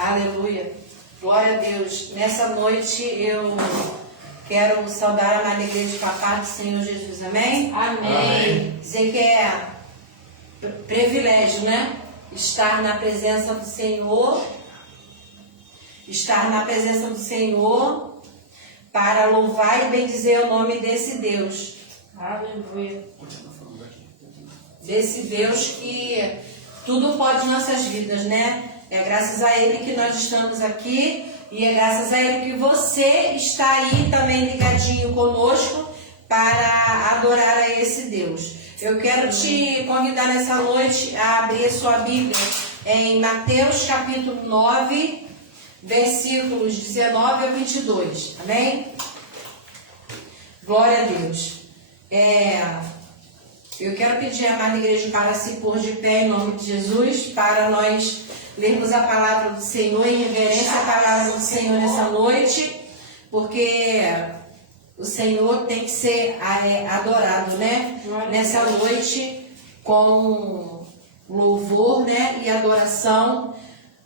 Aleluia. Glória a Deus. Nessa noite eu quero saudar a amada igreja com a paz do Senhor Jesus. Amém? Amém. Dizer que é privilégio, né? Estar na presença do Senhor. Estar na presença do Senhor para louvar e bendizer o nome desse Deus. Aleluia. Desse Deus que tudo pode em nossas vidas, né? É graças a Ele que nós estamos aqui e é graças a Ele que você está aí também ligadinho conosco para adorar a esse Deus. Eu quero te convidar nessa noite a abrir a sua Bíblia em Mateus capítulo 9, versículos 19 a 22. Amém? Glória a Deus. Eu quero pedir à amada igreja para se pôr de pé em nome de Jesus, para nós lermos a palavra do Senhor, em reverência à palavra do Senhor nessa noite, porque o Senhor tem que ser adorado, né? Nessa noite, com louvor, né? E adoração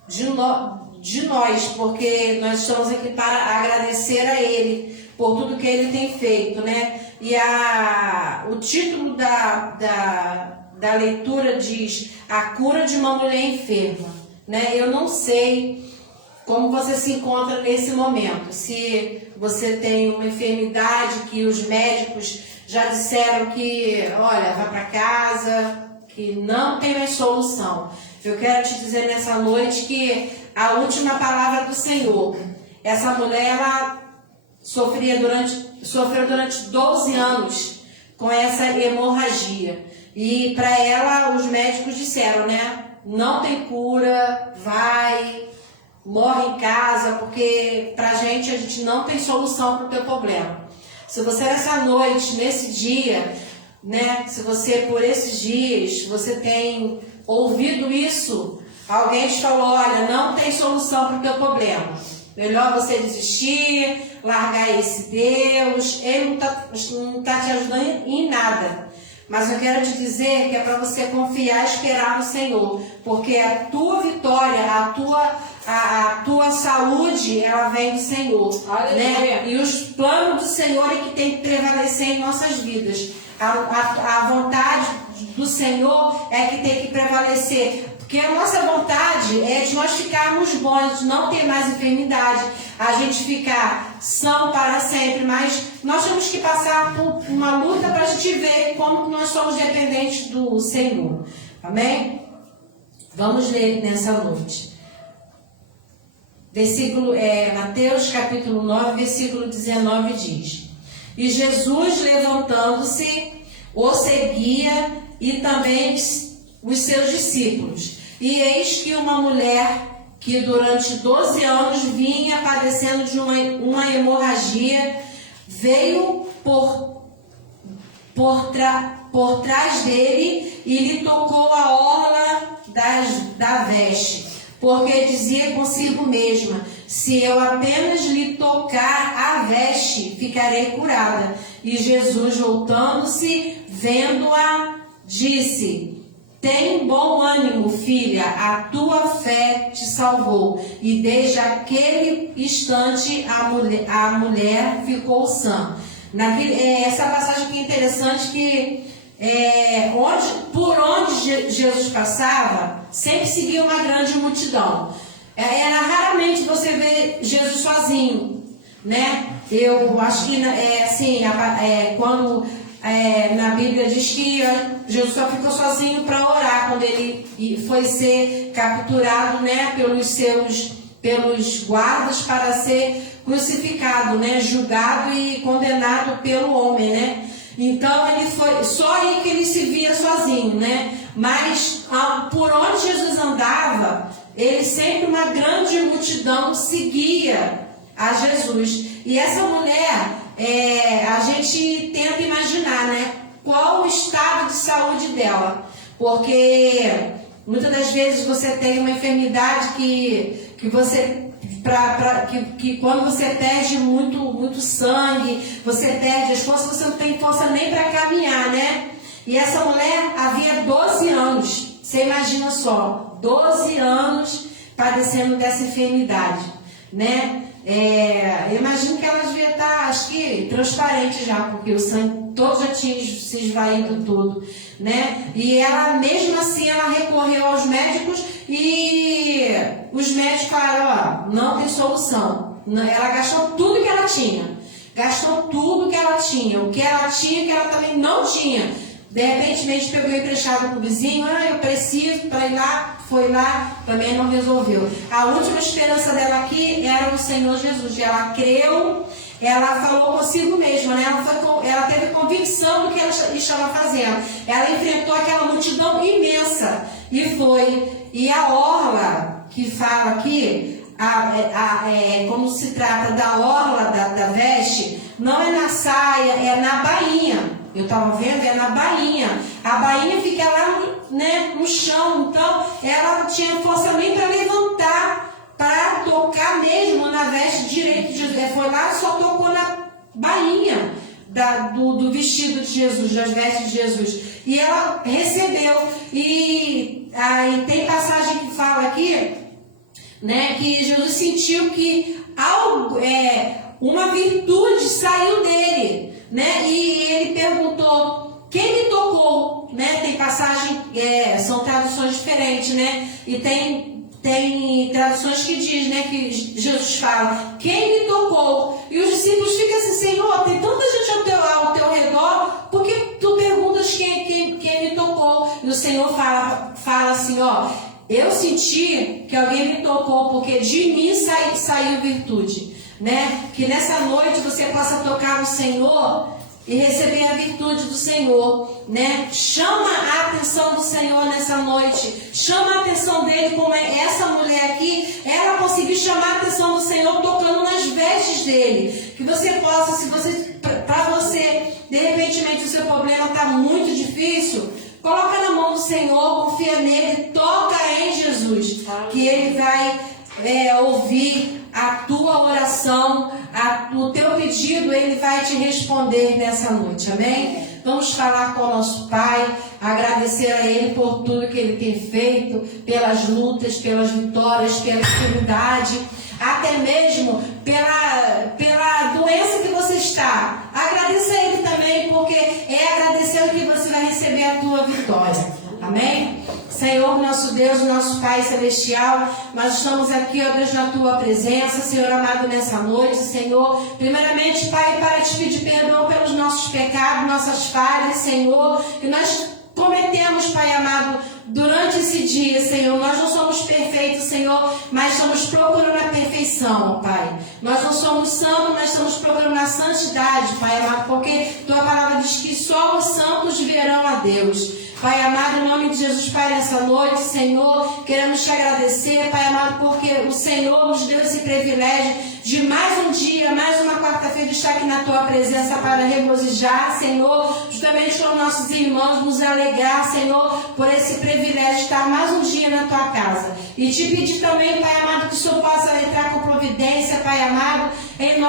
de nós, porque nós estamos aqui para agradecer a Ele por tudo que Ele tem feito, né? E o título da leitura diz: a cura de uma mulher enferma, né? Eu não sei como você se encontra nesse momento, se você tem uma enfermidade que os médicos já disseram que, olha, vá para casa, que não tem mais solução. Eu quero te dizer nessa noite que a última palavra do Senhor, essa mulher, ela sofreu durante 12 anos com essa hemorragia. E para ela, os médicos disseram, né? Não tem cura, morre em casa, porque a gente não tem solução para o teu problema. Se você nessa noite, nesse dia, né? Se você por esses dias, você tem ouvido isso, alguém te falou, olha, não tem solução para o teu problema. Melhor você desistir, largar esse Deus, Ele não tá te ajudando em nada. Mas eu quero te dizer que é para você confiar e esperar no Senhor, porque a tua vitória, a tua saúde, ela vem do Senhor, né? E os planos do Senhor é que tem que prevalecer em nossas vidas. A vontade do Senhor é que tem que prevalecer. Porque a nossa vontade é de nós ficarmos bons, de não ter mais enfermidade, a gente ficar são para sempre, mas nós temos que passar por uma luta para a gente ver como nós somos dependentes do Senhor. Amém? Vamos ler nessa noite. Mateus capítulo 9, versículo 19 diz: E Jesus, levantando-se, o seguia e também os seus discípulos. E eis que uma mulher que durante 12 anos vinha padecendo de uma hemorragia, veio por trás dele e lhe tocou a orla da veste, porque dizia consigo mesma: se eu apenas lhe tocar a veste, ficarei curada. E Jesus, voltando-se, vendo-a, disse: tem bom ânimo, filha, a tua fé te salvou. E desde aquele instante a mulher ficou sã. Essa passagem aqui é interessante, que por onde Jesus passava, sempre seguia uma grande multidão. Raramente você vê Jesus sozinho, né? Eu acho que quando na Bíblia diz que Jesus só ficou sozinho para orar quando ele foi ser capturado, né, pelos guardas para ser crucificado, né, julgado e condenado pelo homem, né? Então ele foi só aí que ele se via sozinho, né? Mas por onde Jesus andava, ele sempre uma grande multidão seguia a Jesus. E essa mulher, a gente tenta imaginar, né, qual o estado de saúde dela, porque muitas das vezes você tem uma enfermidade que você que quando você perde muito sangue, você perde as forças, você não tem força nem para caminhar, né? E essa mulher havia 12 anos, você imagina só, 12 anos padecendo dessa enfermidade, né? Eu imagino que ela devia estar, acho que, transparente já, porque o sangue todo já tinha se esvaído todo, né? E ela, mesmo assim, ela recorreu aos médicos e os médicos falaram, ó, não tem solução. Ela gastou tudo que ela tinha. Gastou tudo que ela tinha. O que ela tinha, que ela também não tinha. De repente, pegou emprestado para o vizinho, eu preciso para ir lá, foi lá, também não resolveu. A última esperança dela aqui era o Senhor Jesus. Ela creu, ela falou consigo mesma, né? Ela teve convicção do que ela estava fazendo. Ela enfrentou aquela multidão imensa e foi. E a orla que fala aqui, como se trata da orla da veste, não é na saia, é na bainha. Eu estava vendo, é na bainha. A bainha fica lá, né, no chão. Então, ela não tinha força nem para levantar, para tocar mesmo na veste direita de Jesus. Foi lá e só tocou na bainha do vestido de Jesus, das vestes de Jesus. E ela recebeu. E aí tem passagem que fala aqui, né, que Jesus sentiu que algo, uma virtude saiu dele, né? E ele perguntou, quem me tocou? Né? Tem passagem, são traduções diferentes, né? E tem traduções que diz, né, que Jesus fala, quem me tocou? E os discípulos ficam assim, Senhor, tem tanta gente ao teu redor, por que tu perguntas quem me tocou? E o Senhor fala assim, ó, eu senti que alguém me tocou, porque de mim saiu virtude, né? Que nessa noite você possa tocar no Senhor e receber a virtude do Senhor, né? Chama a atenção do Senhor nessa noite, chama a atenção dele, como essa mulher aqui, ela conseguiu chamar a atenção do Senhor tocando nas vestes dele, que você possa, para você, de repente o seu problema está muito difícil, coloca na mão do Senhor, confia nele, toca em Jesus, que ele vai ouvir a tua oração, o teu pedido, ele vai te responder nessa noite, amém? Vamos falar com o nosso Pai, agradecer a Ele por tudo que Ele tem feito, pelas lutas, pelas vitórias, pela enfermidade, até mesmo pela doença que você está. Agradeça a Ele também, porque é agradecendo que você vai receber a tua vitória. Amém? Senhor, nosso Deus, nosso Pai Celestial, nós estamos aqui, ó Deus, na Tua presença, Senhor amado, nessa noite, Senhor. Primeiramente, Pai, para te pedir perdão pelos nossos pecados, nossas falhas, Senhor, que nós cometemos, Pai amado, durante esse dia, Senhor. Nós não somos perfeitos, Senhor, mas estamos procurando a perfeição, Pai. Nós não somos santos, mas estamos procurando a santidade, Pai amado, porque Tua palavra diz que só os santos verão a Deus. Pai amado, em nome de Jesus, Pai, nessa noite, Senhor, queremos te agradecer, Pai amado, porque o Senhor nos deu esse privilégio de mais um dia, mais uma quarta-feira, estar aqui na Tua presença para regozijar, Senhor, justamente com nossos irmãos, nos alegrar, Senhor, por esse privilégio de estar mais um dia na Tua casa. E te pedir também, Pai amado, que o Senhor possa entrar com providência, Pai amado, em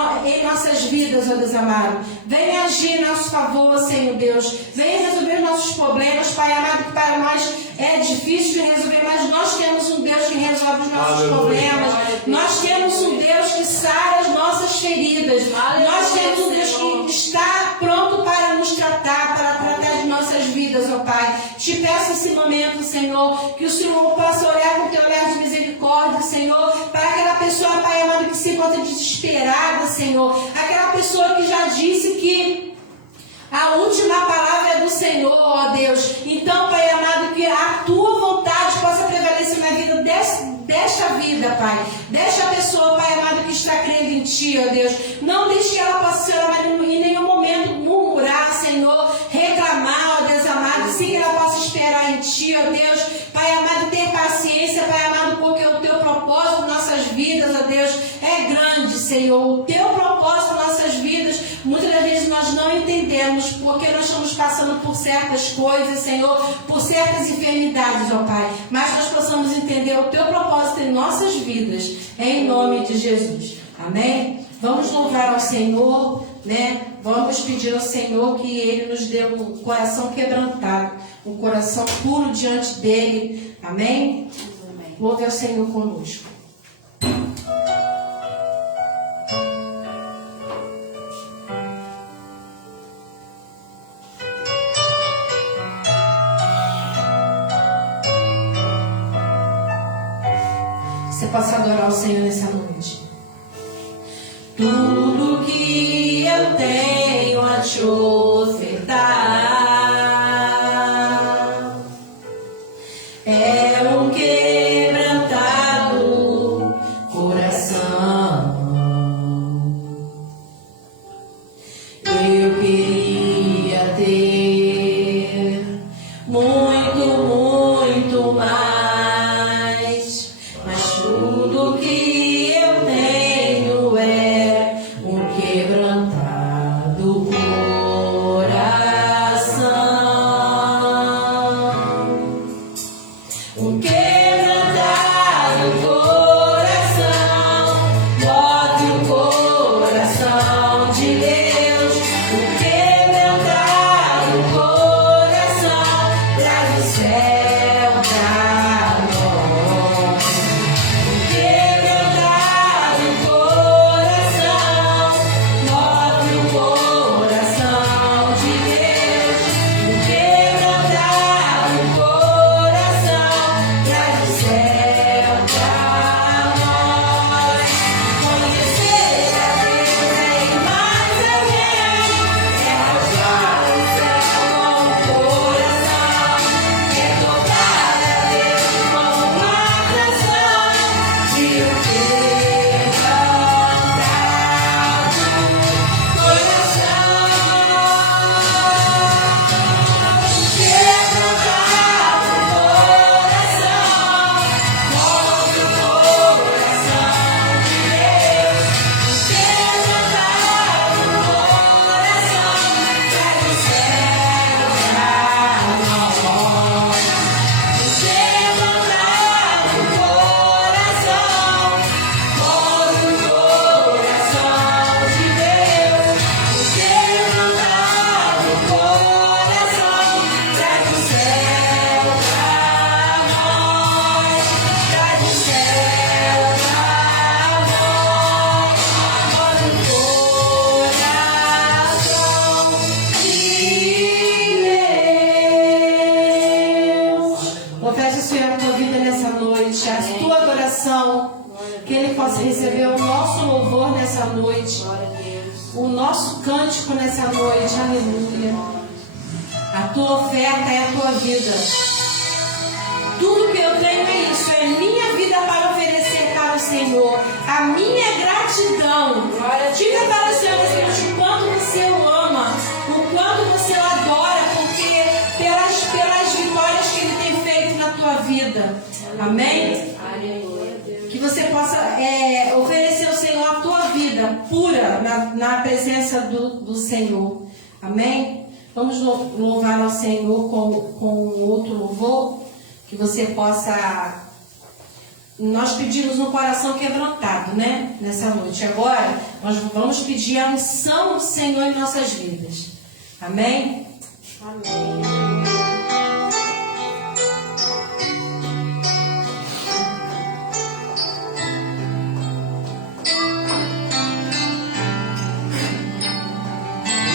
nossas vidas, ó Deus amado. Venha agir em nosso favor, Senhor Deus. Venha resolver nossos problemas, Pai amado, que para nós é difícil de resolver, mas nós temos um Deus que resolve os nossos problemas. Nós temos um Deus que sara as nossas feridas. Nós temos um Deus que está pronto para nos tratar, para tratar de nossas vidas, ó Pai. Te peço esse momento, Senhor, que o Senhor possa olhar com teu olhar de misericórdia, Senhor, para aquela pessoa, Pai amado, que se encontra desesperada, Senhor. Aquela pessoa que já disse que a última palavra é do Senhor, ó Deus. Então, Pai amado, que a Tua vontade possa prevalecer na vida desta vida, Pai. Desta pessoa, Pai amado, que está crendo em Ti, ó Deus. Não deixe que ela possa, Senhor amado, em nenhum momento murmurar, Senhor, reclamar, ó Deus amado. Sim, que ela possa esperar em Ti, ó Deus. Pai amado, ter paciência, Pai amado, porque o Teu propósito em nossas vidas, ó Deus, é grande, Senhor. O Teu propósito em nossas vidas, muitas das vezes nós não entendemos, porque nós estamos passando por certas coisas, Senhor, por certas enfermidades, ó Pai. Mas nós possamos entender o Teu propósito em nossas vidas, em nome de Jesus. Amém? Vamos louvar ao Senhor, né? Vamos pedir ao Senhor que Ele nos dê um coração quebrantado, um coração puro diante dEle. Amém? Amém. Louve ao Senhor conosco. Você possa adorar o Senhor nessa noite. Tudo que eu tenho a te ofertar é um quebrantado coração. Eu queria ter muito, muito mais, mas tudo que eu tenho é um quebrantado coração. Um quebrantado coração, move o coração de Deus. Um quebrantado coração, traz o céu pra nós. Um quebrantado coração, move o coração de Deus. Um quebrantado coração, traz o céu pra nós. Conhecer a Deus é ir mais além, é rasgar o céu com o coração, é tocar a Deus com uma canção de um quebrantado coração. Quebrantado coração, move o coração de Deus. Quebrantado coração, traz o céu pra nós. Quebrantado coração, move o coração de Deus. Quebrantado coração, traz o céu pra nós. Traz o céu pra nós. Move o coração de Deus. Oferece, Senhor, a tua vida nessa noite, a tua adoração, que Ele possa receber o nosso louvor nessa noite, o nosso cântico nessa noite, aleluia. A tua oferta é a tua vida. Tudo que eu tenho é isso, é minha vida para oferecer para o Senhor, a minha gratidão. Diga para o Senhor nessa noite o quanto você o ama, o quanto você o adora, porque pelas vitórias que Ele tem feito na tua vida. Amém? Que você possa oferecer ao Senhor a tua vida pura na presença do Senhor. Amém? Vamos louvar ao Senhor com outro louvor, que você possa... Nós pedimos um coração quebrantado, né? Nessa noite. Agora, nós vamos pedir a unção do Senhor em nossas vidas. Amém? Amém.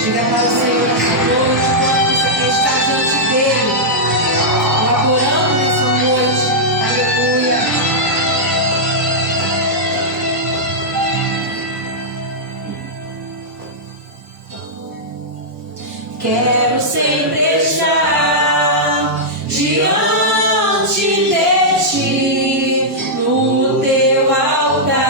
Diga para o Senhor nessa noite, quando você quer estar diante dEle, adorando nessa noite. Aleluia. Quero sempre estar diante de ti, no teu altar,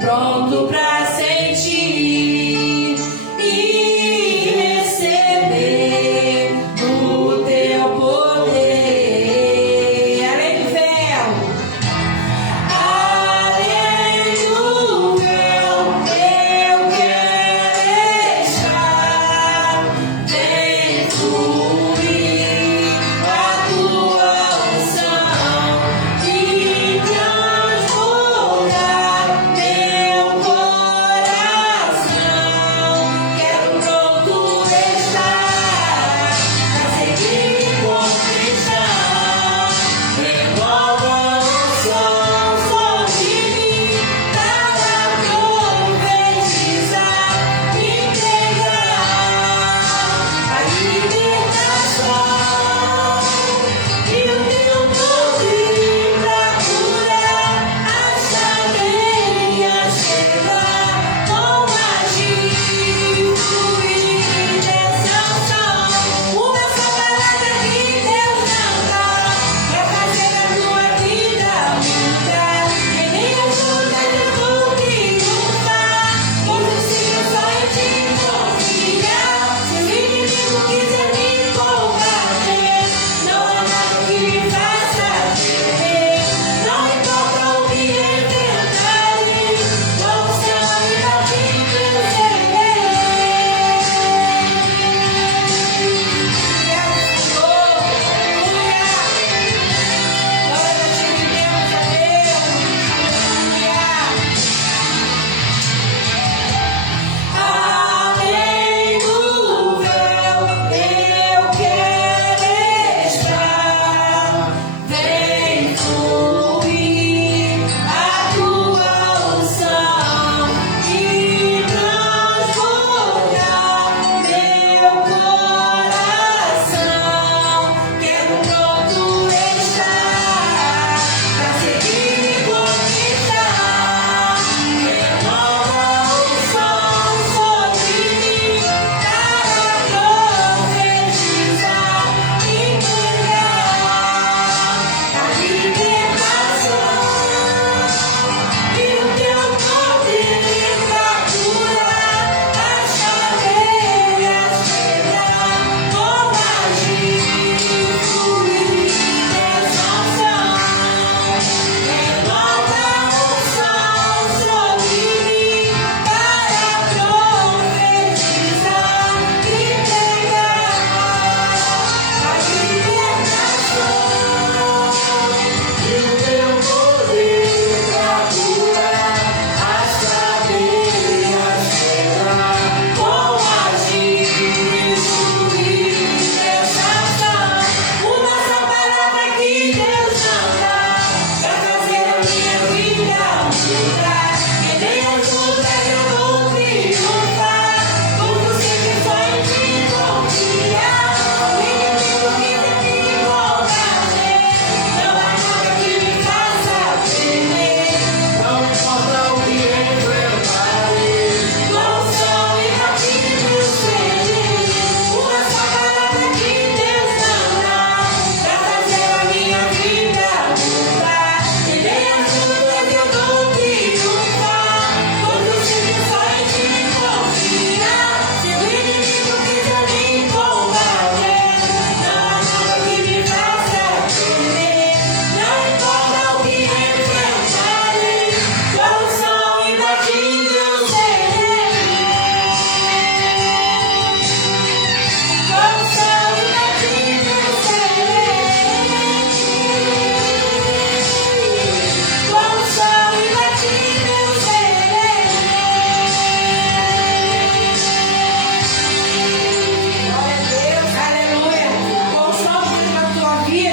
pronto para sentir e receber o teu poder. Além do véu, além do véu, eu quero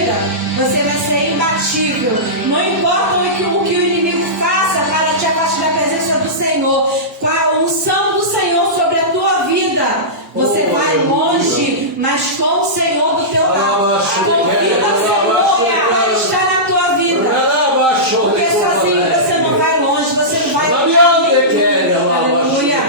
vida, você vai ser imbatível. Não importa o que o inimigo faça para te afastar da presença do Senhor, com a unção do Senhor sobre a tua vida, você vai longe, mas com o Senhor do teu lado. Confia no Senhor para estar na tua vida. Porque sozinho você não vai longe, você não vai longe. Aleluia.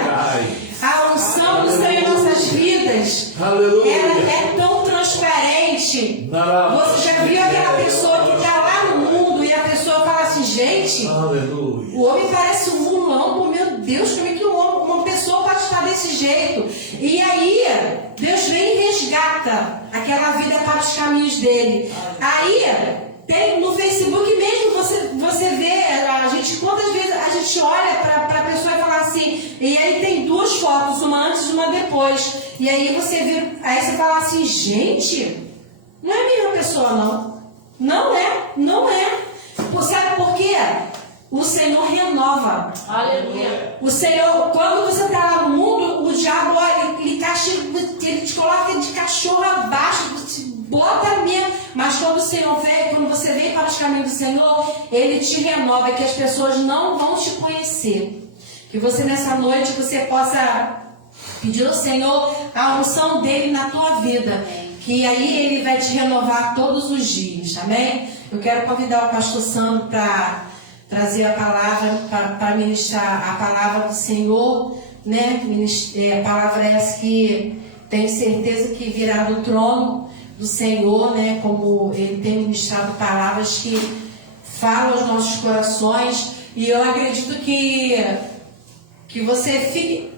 A unção do Senhor em nossas vidas, ela é tão transparente. Você já viu aquela pessoa que está lá no mundo e a pessoa fala assim, gente, o homem parece um mulão, meu Deus, como é que uma pessoa pode estar desse jeito? E aí, Deus vem e resgata aquela vida para os caminhos dele. Aí, tem no Facebook mesmo, você vê, quantas vezes a gente olha para a pessoa e fala assim, e aí tem duas fotos, uma antes e uma depois. E aí você vê, aí você fala assim, gente, não é a mesma pessoa não. Não é. Sabe por quê? O Senhor renova. Aleluia. O Senhor, quando você está lá no mundo, o diabo, ele te coloca de cachorro abaixo, te bota mesmo. Mas quando o Senhor vem, quando você vem para os caminhos do Senhor, Ele te renova, que as pessoas não vão te conhecer. Que você nessa noite, você possa pedir ao Senhor a unção dEle na tua vida. Que aí Ele vai te renovar todos os dias, amém? Eu quero convidar o pastor Sandro para trazer a palavra, para ministrar a palavra do Senhor, né? A palavra essa que tenho certeza que virá do trono do Senhor, né? Como Ele tem ministrado palavras que falam aos nossos corações, e eu acredito que você fique,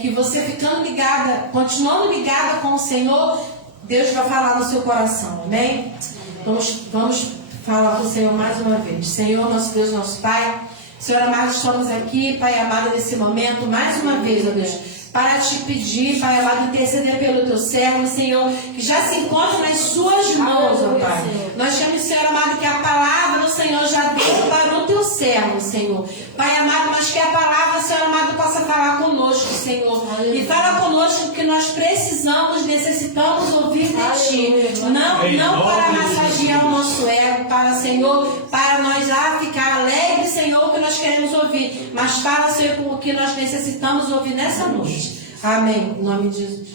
que você ficando ligada, continuando ligada com o Senhor, Deus vai falar no seu coração, amém? Vamos falar com o Senhor mais uma vez. Senhor, nosso Deus, nosso Pai, Senhor amado, estamos aqui, Pai amado, nesse momento, mais uma vez, ó Deus, para te pedir, Pai amado, interceder pelo teu servo, Senhor, que já se encontra nas suas mãos, ó Pai. Nós chamamos, Senhor amado, que a palavra, Senhor, já deu para o teu servo, Senhor. Pai amado, mas que a palavra, Senhor amado, possa falar conosco, Senhor. E fala conosco que nós precisamos, necessitamos ouvir de Ti. Não para massagear o nosso ego, para, Senhor, para nós ficar alegres, Senhor, que nós queremos ouvir, mas para, Senhor, o que nós necessitamos ouvir nessa noite. Amém. Em nome de Jesus.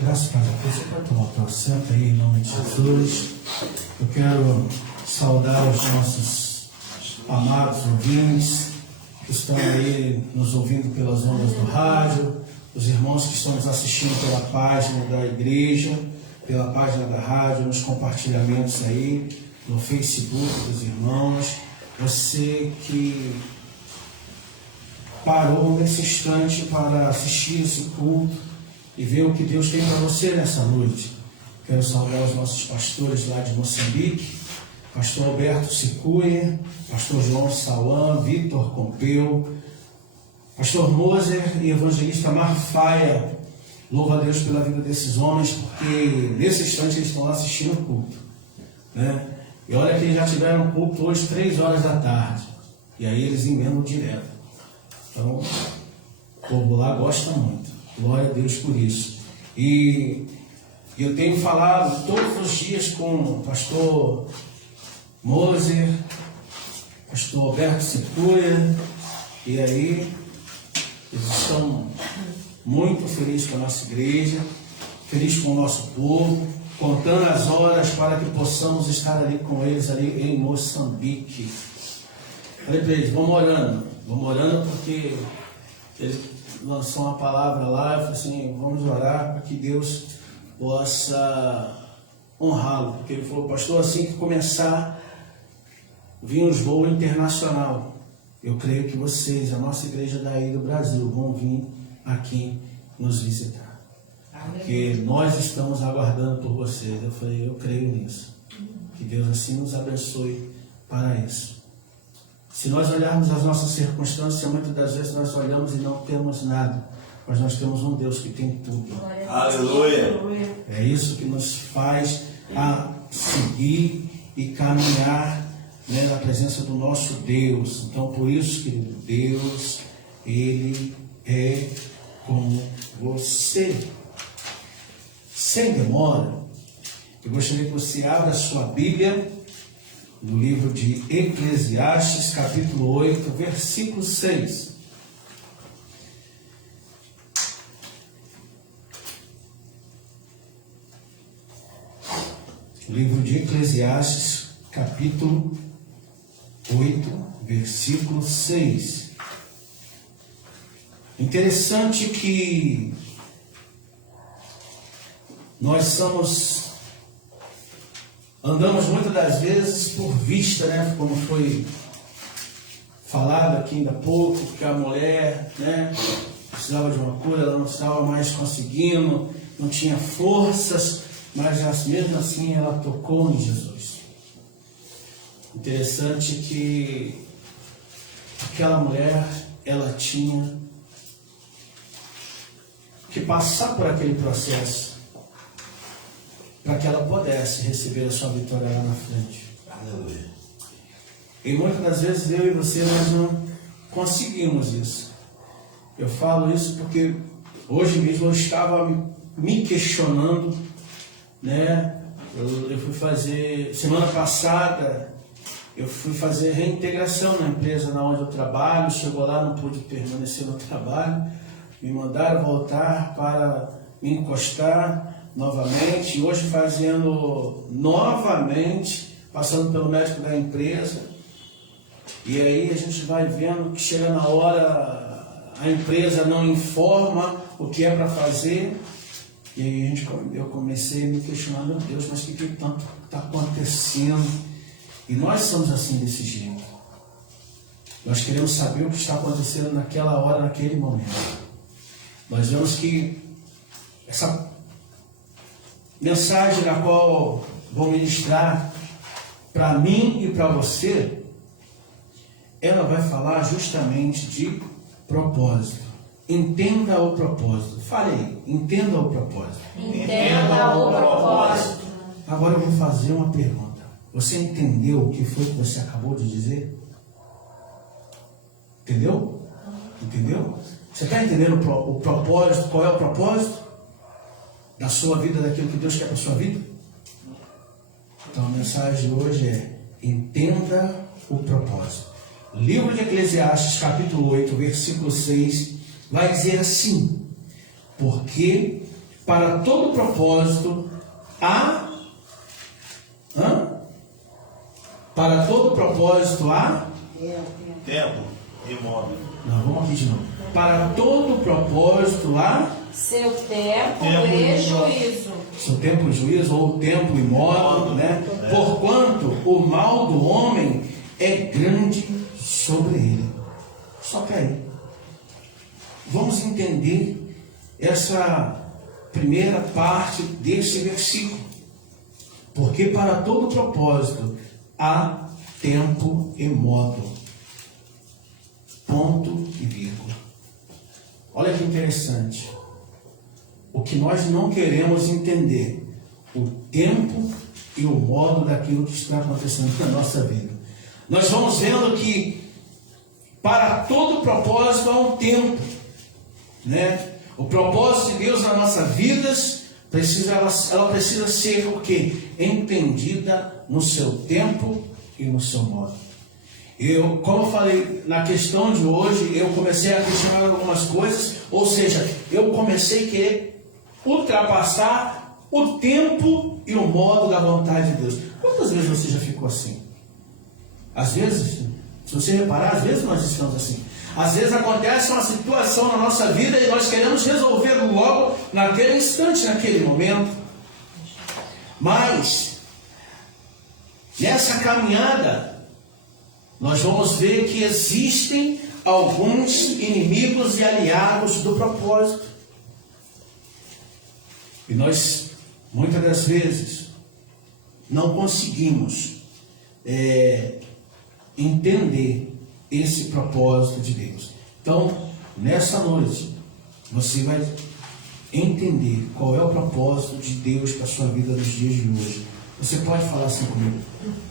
Graças a Deus. Você pode tomar o teu assento aí, em nome de Jesus. Eu quero saudar os nossos amados ouvintes que estão aí nos ouvindo pelas ondas do rádio, os irmãos que estão nos assistindo pela página da igreja, pela página da rádio, nos compartilhamentos aí, no Facebook dos irmãos. Você que parou nesse instante para assistir esse culto e ver o que Deus tem para você nessa noite. Quero saudar os nossos pastores lá de Moçambique, pastor Alberto Sicuia, pastor João Sauan, Vitor Compeu, pastor Moser e evangelista Marfaia. Louvo a Deus pela vida desses homens, porque nesse instante eles estão lá assistindo o culto, né? E olha que eles já tiveram culto hoje 3 horas da tarde, e aí eles emendam direto. Então, o povo lá gosta muito. Glória a Deus por isso. E eu tenho falado todos os dias com o pastor Moser, pastor Alberto Sicuia, e aí eles estão muito felizes com a nossa igreja, felizes com o nosso povo, contando as horas para que possamos estar ali com eles, ali em Moçambique. Falei para eles, vamos orando porque ele lançou uma palavra lá, eu falei assim, vamos orar para que Deus possa honrá-lo, porque ele falou, pastor, assim que começar vir os voos internacional, eu creio que vocês, a nossa igreja daí do Brasil, vão vir aqui nos visitar, porque nós estamos aguardando por vocês. Eu falei, eu creio nisso, que Deus assim nos abençoe para isso. Se nós olharmos as nossas circunstâncias, muitas das vezes nós olhamos e não temos nada, mas nós temos um Deus que tem tudo. Aleluia! É isso que nos faz a seguir e caminhar, né, na presença do nosso Deus. Então, por isso, querido, Deus, Ele é com você. Sem demora, Eu gostaria que você abra a sua Bíblia no livro de Eclesiastes, capítulo 8, versículo 6. Livro de Eclesiastes, capítulo 8, versículo 6. Interessante que nós andamos muitas das vezes por vista, né? Como foi falado aqui ainda há pouco, que a mulher, né, precisava de uma cura, ela não estava mais conseguindo, não tinha forças, mas mesmo assim ela tocou em Jesus. Interessante que aquela mulher, ela tinha que passar por aquele processo para que ela pudesse receber a sua vitória lá na frente. Aleluia. E muitas das vezes eu e você, nós não conseguimos isso. Eu falo isso porque hoje mesmo eu estava me questionando, né? Eu fui fazer, semana passada, eu fui fazer reintegração na empresa na onde eu trabalho. Chegou lá, não pude permanecer no trabalho. Me mandaram voltar para me encostar novamente. E hoje fazendo novamente, passando pelo médico da empresa. E aí a gente vai vendo que chega na hora, a empresa não informa o que é para fazer. E aí eu comecei a me questionar, meu Deus, mas o que está acontecendo? E nós somos assim, desse jeito. Nós queremos saber o que está acontecendo naquela hora, naquele momento. Nós vemos que essa mensagem na qual vou ministrar para mim e para você, ela vai falar justamente de propósito. Entenda o propósito. Fale aí, entenda o propósito. Entenda o propósito. Agora eu vou fazer uma pergunta. Você entendeu o que foi que você acabou de dizer? Entendeu? Entendeu? Você está entendendo o propósito? Qual é o propósito da sua vida, daquilo que Deus quer para a sua vida? Então a mensagem de hoje é: entenda o propósito. Livro de Eclesiastes, capítulo 8, versículo 6, vai dizer assim: porque para todo propósito há... Para todo propósito há... Tempo e modo. Não, vamos aqui de novo. Para todo propósito há... Seu tempo Tempo e e juízo. Seu tempo e juízo, ou tempo e modo, né? Porquanto o mal do homem é grande sobre ele. Só que aí, vamos entender essa primeira parte desse versículo. Porque para todo propósito há tempo e modo. Ponto e vírgula. Olha que interessante. O que nós não queremos entender, o tempo e o modo daquilo que está acontecendo na nossa vida. Nós vamos vendo que para todo propósito há um tempo, né? O propósito de Deus nas nossas vidas ela precisa ser o quê? Entendida no seu tempo e no seu modo. Como eu falei na questão de hoje, eu comecei a questionar algumas coisas, ou seja, eu comecei a querer ultrapassar o tempo e o modo da vontade de Deus. Quantas vezes você já ficou assim? Às vezes, se você reparar, às vezes nós estamos assim. Às vezes acontece uma situação na nossa vida e nós queremos resolver logo naquele instante, naquele momento. Mas, nessa caminhada, nós vamos ver que existem alguns inimigos e aliados do propósito. E nós, muitas das vezes, não conseguimos entender esse propósito de Deus. Então, nessa noite, você vai entender qual é o propósito de Deus para a sua vida nos dias de hoje. Você pode falar assim comigo: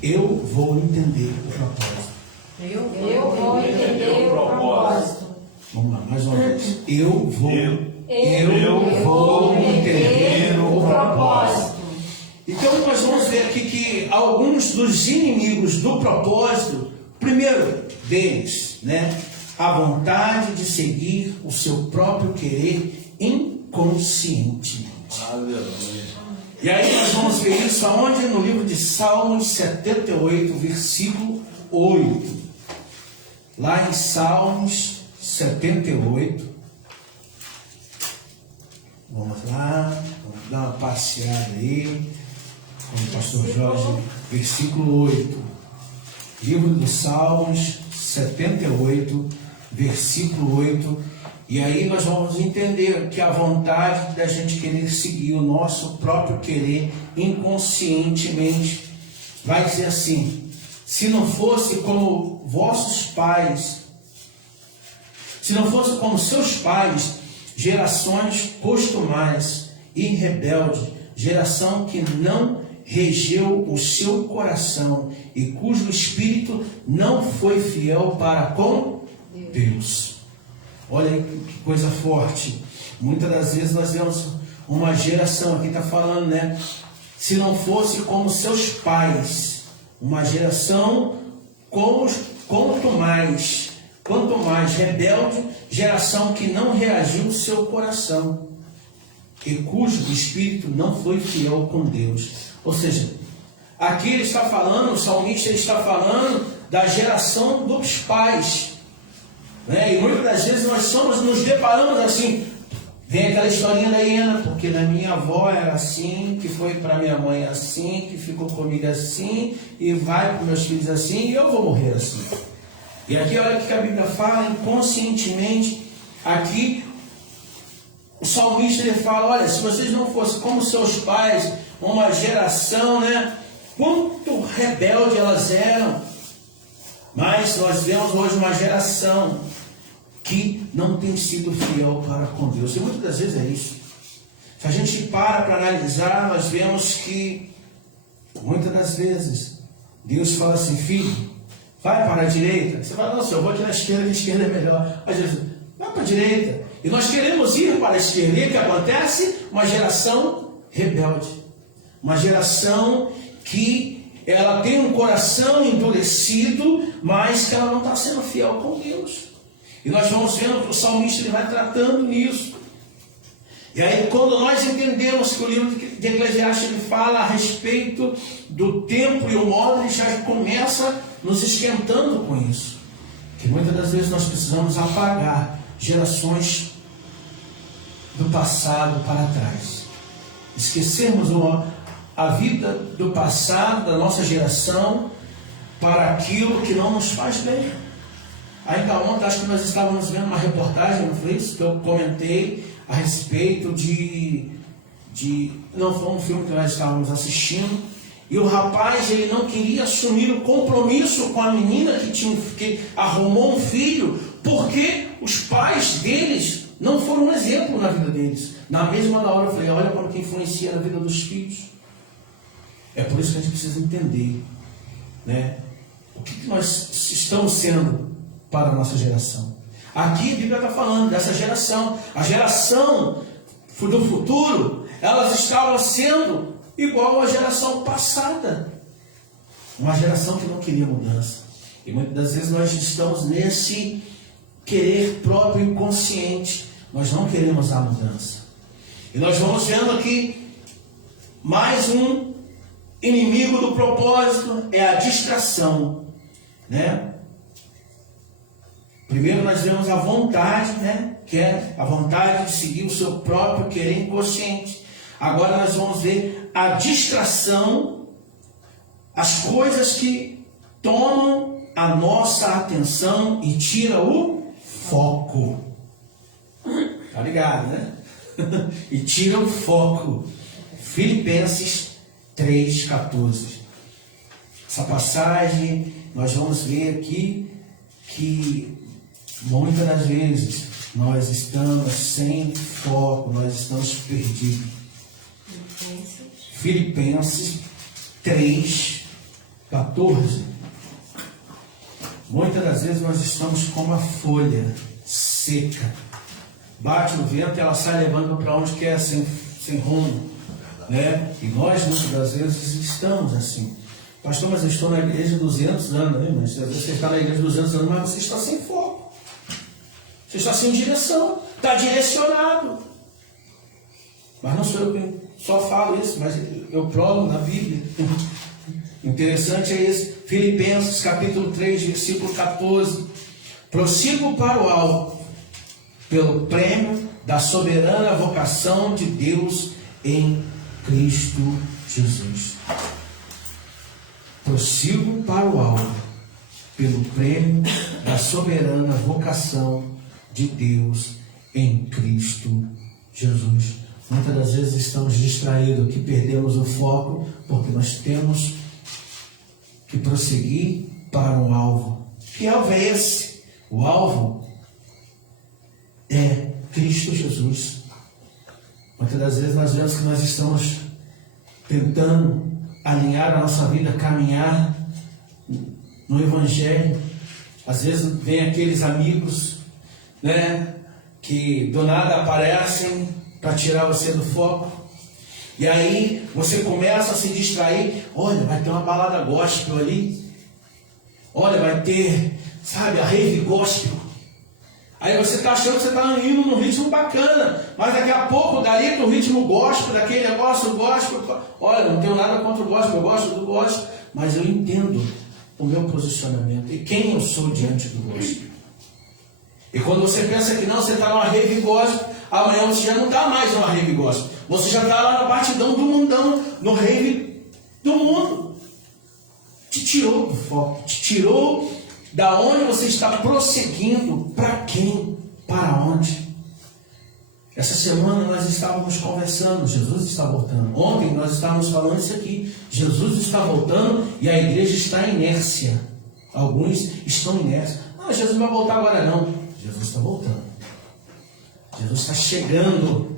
eu vou entender o propósito. Eu vou entender o propósito. Vamos lá, mais uma vez. Eu vou entender o propósito. Então, alguns dos inimigos do propósito, primeiro deles, né? A vontade de seguir o seu próprio querer inconscientemente. Aleluia. E aí nós vamos ver isso aonde? No livro de Salmos 78, versículo 8. Lá em Salmos 78. Vamos lá, vamos dar uma passeada aí. Com o pastor Jorge, versículo 8. Livro dos Salmos 78, versículo 8. E aí nós vamos entender que a vontade da gente querer seguir o nosso próprio querer inconscientemente vai dizer assim: se não fosse como vossos pais, se não fosse como seus pais, gerações costumais e rebelde, geração que não regeu o seu coração e cujo espírito não foi fiel para com Deus. Olha aí que coisa forte. Muitas das vezes nós vemos uma geração, aqui está falando, né? Se não fosse como seus pais, uma geração quanto mais rebelde, geração que não reagiu o seu coração e cujo espírito não foi fiel com Deus. Ou seja, aqui ele está falando, o salmista está falando da geração dos pais. Né? E muitas das vezes nós nos deparamos assim, vem aquela historinha da hiena, porque na minha avó era assim, que foi para minha mãe assim, que ficou comigo assim, e vai para meus filhos assim, e eu vou morrer assim. E aqui olha o que a Bíblia fala, inconscientemente, aqui o salmista ele fala, olha, se vocês não fossem como seus pais, uma geração, né, quanto rebelde elas eram, mas nós vemos hoje uma geração que não tem sido fiel para com Deus. E muitas das vezes é isso. Se a gente para analisar, nós vemos que muitas das vezes Deus fala assim: filho, vai para a direita. Você fala: não, senhor, eu vou aqui na esquerda, que a esquerda é melhor. Mas Jesus, vai para a direita. E nós queremos ir para a esquerda. E o que acontece? Uma geração rebelde. Uma geração que ela tem um coração endurecido, mas que ela não está sendo fiel com Deus. E nós vamos vendo que o salmista ele vai tratando nisso. E aí quando nós entendemos que o livro de Eclesiastes ele fala a respeito do tempo e o modo, ele já começa nos esquentando com isso. Que muitas das vezes nós precisamos apagar gerações do passado para trás. Esquecermos a vida do passado, da nossa geração, para aquilo que não nos faz bem. Ainda ontem, acho que nós estávamos vendo uma reportagem, não foi isso? Que eu comentei a respeito não foi um filme que nós estávamos assistindo, e o rapaz, ele não queria assumir o compromisso com a menina que arrumou um filho, porque os pais deles não foram um exemplo na vida deles. Na mesma hora eu falei: olha como que influencia na vida dos filhos. É por isso que a gente precisa entender, né? O que nós estamos sendo para a nossa geração. Aqui a Bíblia está falando dessa geração. A geração do futuro, elas estavam sendo igual à geração passada. Uma geração que não queria mudança. E muitas das vezes nós estamos nesse querer próprio inconsciente. Nós não queremos a mudança. E nós vamos vendo aqui mais um inimigo do propósito, é a distração, né? Primeiro nós vemos a vontade, né? Que é a vontade de seguir o seu próprio querer inconsciente. Agora nós vamos ver a distração, as coisas que tomam a nossa atenção e tira o foco. Tá ligado, né? E tira o foco. Filipenses 3,14. Essa passagem nós vamos ver aqui que muitas das vezes nós estamos sem foco, nós estamos perdidos. Filipenses 3,14. Muitas das vezes nós estamos como uma folha seca. Bate o vento e ela sai levando para onde quer, sem rumo. Né? E nós muitas das vezes estamos assim. Pastor, mas eu estou na igreja há 200 anos, né? Mas você está na igreja há 200 anos, mas você está sem foco. Você está sem direção. Está direcionado. Mas não sou eu que só falo isso, mas eu provo na Bíblia. Interessante é esse. Filipenses capítulo 3, versículo 14. Prossigo para o alto, pelo prêmio da soberana vocação de Deus em Cristo Jesus. Prossigo para o alto, pelo prêmio da soberana vocação de Deus em Cristo Jesus. Muitas das vezes estamos distraídos, que perdemos o foco, porque nós temos que prosseguir para o alvo. Que alvo é esse? O alvo é Cristo Jesus. Muitas das vezes nós vemos que nós estamos tentando alinhar a nossa vida, caminhar no Evangelho. Às vezes vem aqueles amigos, né, que do nada aparecem para tirar você do foco. E aí você começa a se distrair. Olha, vai ter uma balada gospel ali. Olha, vai ter, sabe, a rave gospel. Aí você está achando que você está indo num ritmo bacana. Mas daqui a pouco, dali do ritmo gospel, daquele negócio gospel. Olha, não tenho nada contra o gospel, eu gosto do gospel. Mas eu entendo o meu posicionamento e quem eu sou diante do gospel. E quando você pensa que não, você está numa rave gospel, amanhã você já não está mais numa rave gospel. Você já está lá na batidão do mundão, no rave do mundo. Te tirou do foco, te tirou da onde você está prosseguindo, para quem, para onde. Essa semana nós estávamos conversando, Jesus está voltando. Ontem nós estávamos falando isso aqui, Jesus está voltando e a igreja está em inércia. Alguns estão em inércia. Não, Jesus não vai voltar agora não. Jesus está voltando. Jesus está chegando.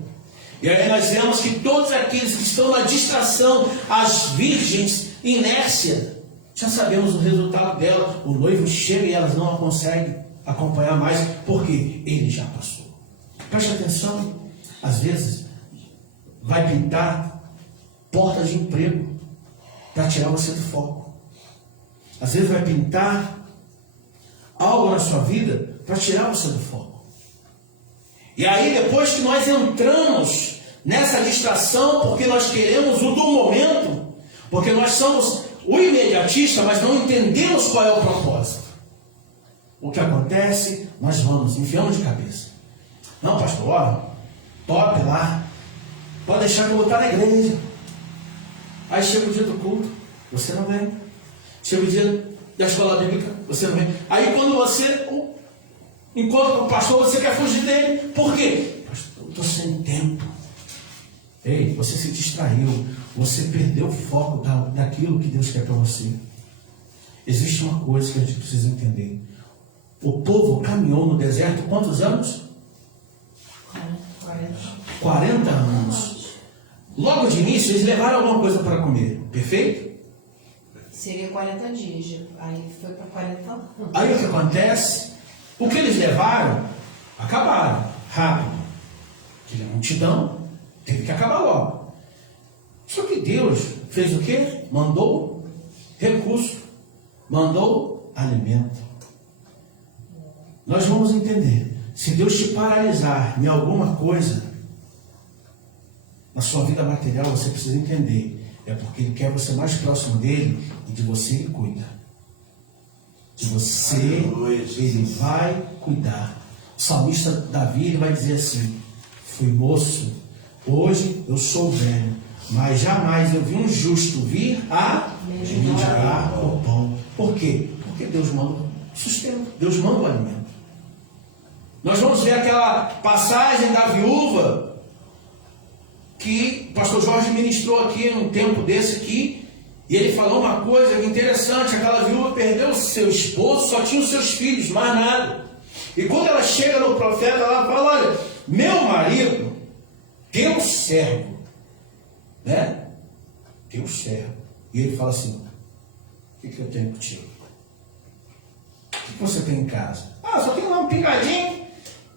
E aí nós vemos que todos aqueles que estão na distração, as virgens, inércia, já sabemos o resultado dela. O noivo chega e elas não a conseguem acompanhar mais, porque ele já passou. Preste atenção. Às vezes vai pintar portas de emprego para tirar você do foco. Às vezes vai pintar algo na sua vida para tirar você do foco. E aí depois que nós entramos nessa distração, porque nós queremos o do momento, porque nós somos o imediatista, mas não entendemos qual é o propósito. O que acontece? Nós vamos, enfiamos de cabeça. Não, pastor, ó, top lá, pode deixar que eu vou estar na igreja. Aí chega o dia do culto, você não vem. Chega o dia da escola bíblica, você não vem. Aí quando você encontra com o pastor, você quer fugir dele. Por quê? Pastor, eu estou sem tempo. Ei, você se distraiu, você perdeu o foco daquilo que Deus quer para você. Existe uma coisa que a gente precisa entender. O povo caminhou no deserto quantos anos? 40 anos. Logo de início, eles levaram alguma coisa para comer, perfeito? Seria 40 dias, aí foi para 40 anos. Aí o que acontece? O que eles levaram, acabaram, rápido. Aquela multidão teve que acabar logo. Só que Deus fez o quê? Mandou recurso, mandou alimento. Nós vamos entender. Se Deus te paralisar em alguma coisa, na sua vida material, você precisa entender. É porque Ele quer você mais próximo dEle e de você Ele cuida. De você Ele vai cuidar. O salmista Davi ele vai dizer assim: fui moço, hoje eu sou velho, mas jamais eu vi um justo vir a mendigar o pão. Por quê? Porque Deus manda o sustento, Deus manda o alimento. Nós vamos ver aquela passagem da viúva que o pastor Jorge ministrou aqui num tempo desse aqui, e ele falou uma coisa interessante. Aquela viúva perdeu o seu esposo, só tinha os seus filhos, mais nada. E quando ela chega no profeta, ela fala: olha, meu marido, teu servo, né? Teu servo. E ele fala assim: o que eu tenho contigo? O que você tem em casa? Ah, só tem um pingadinho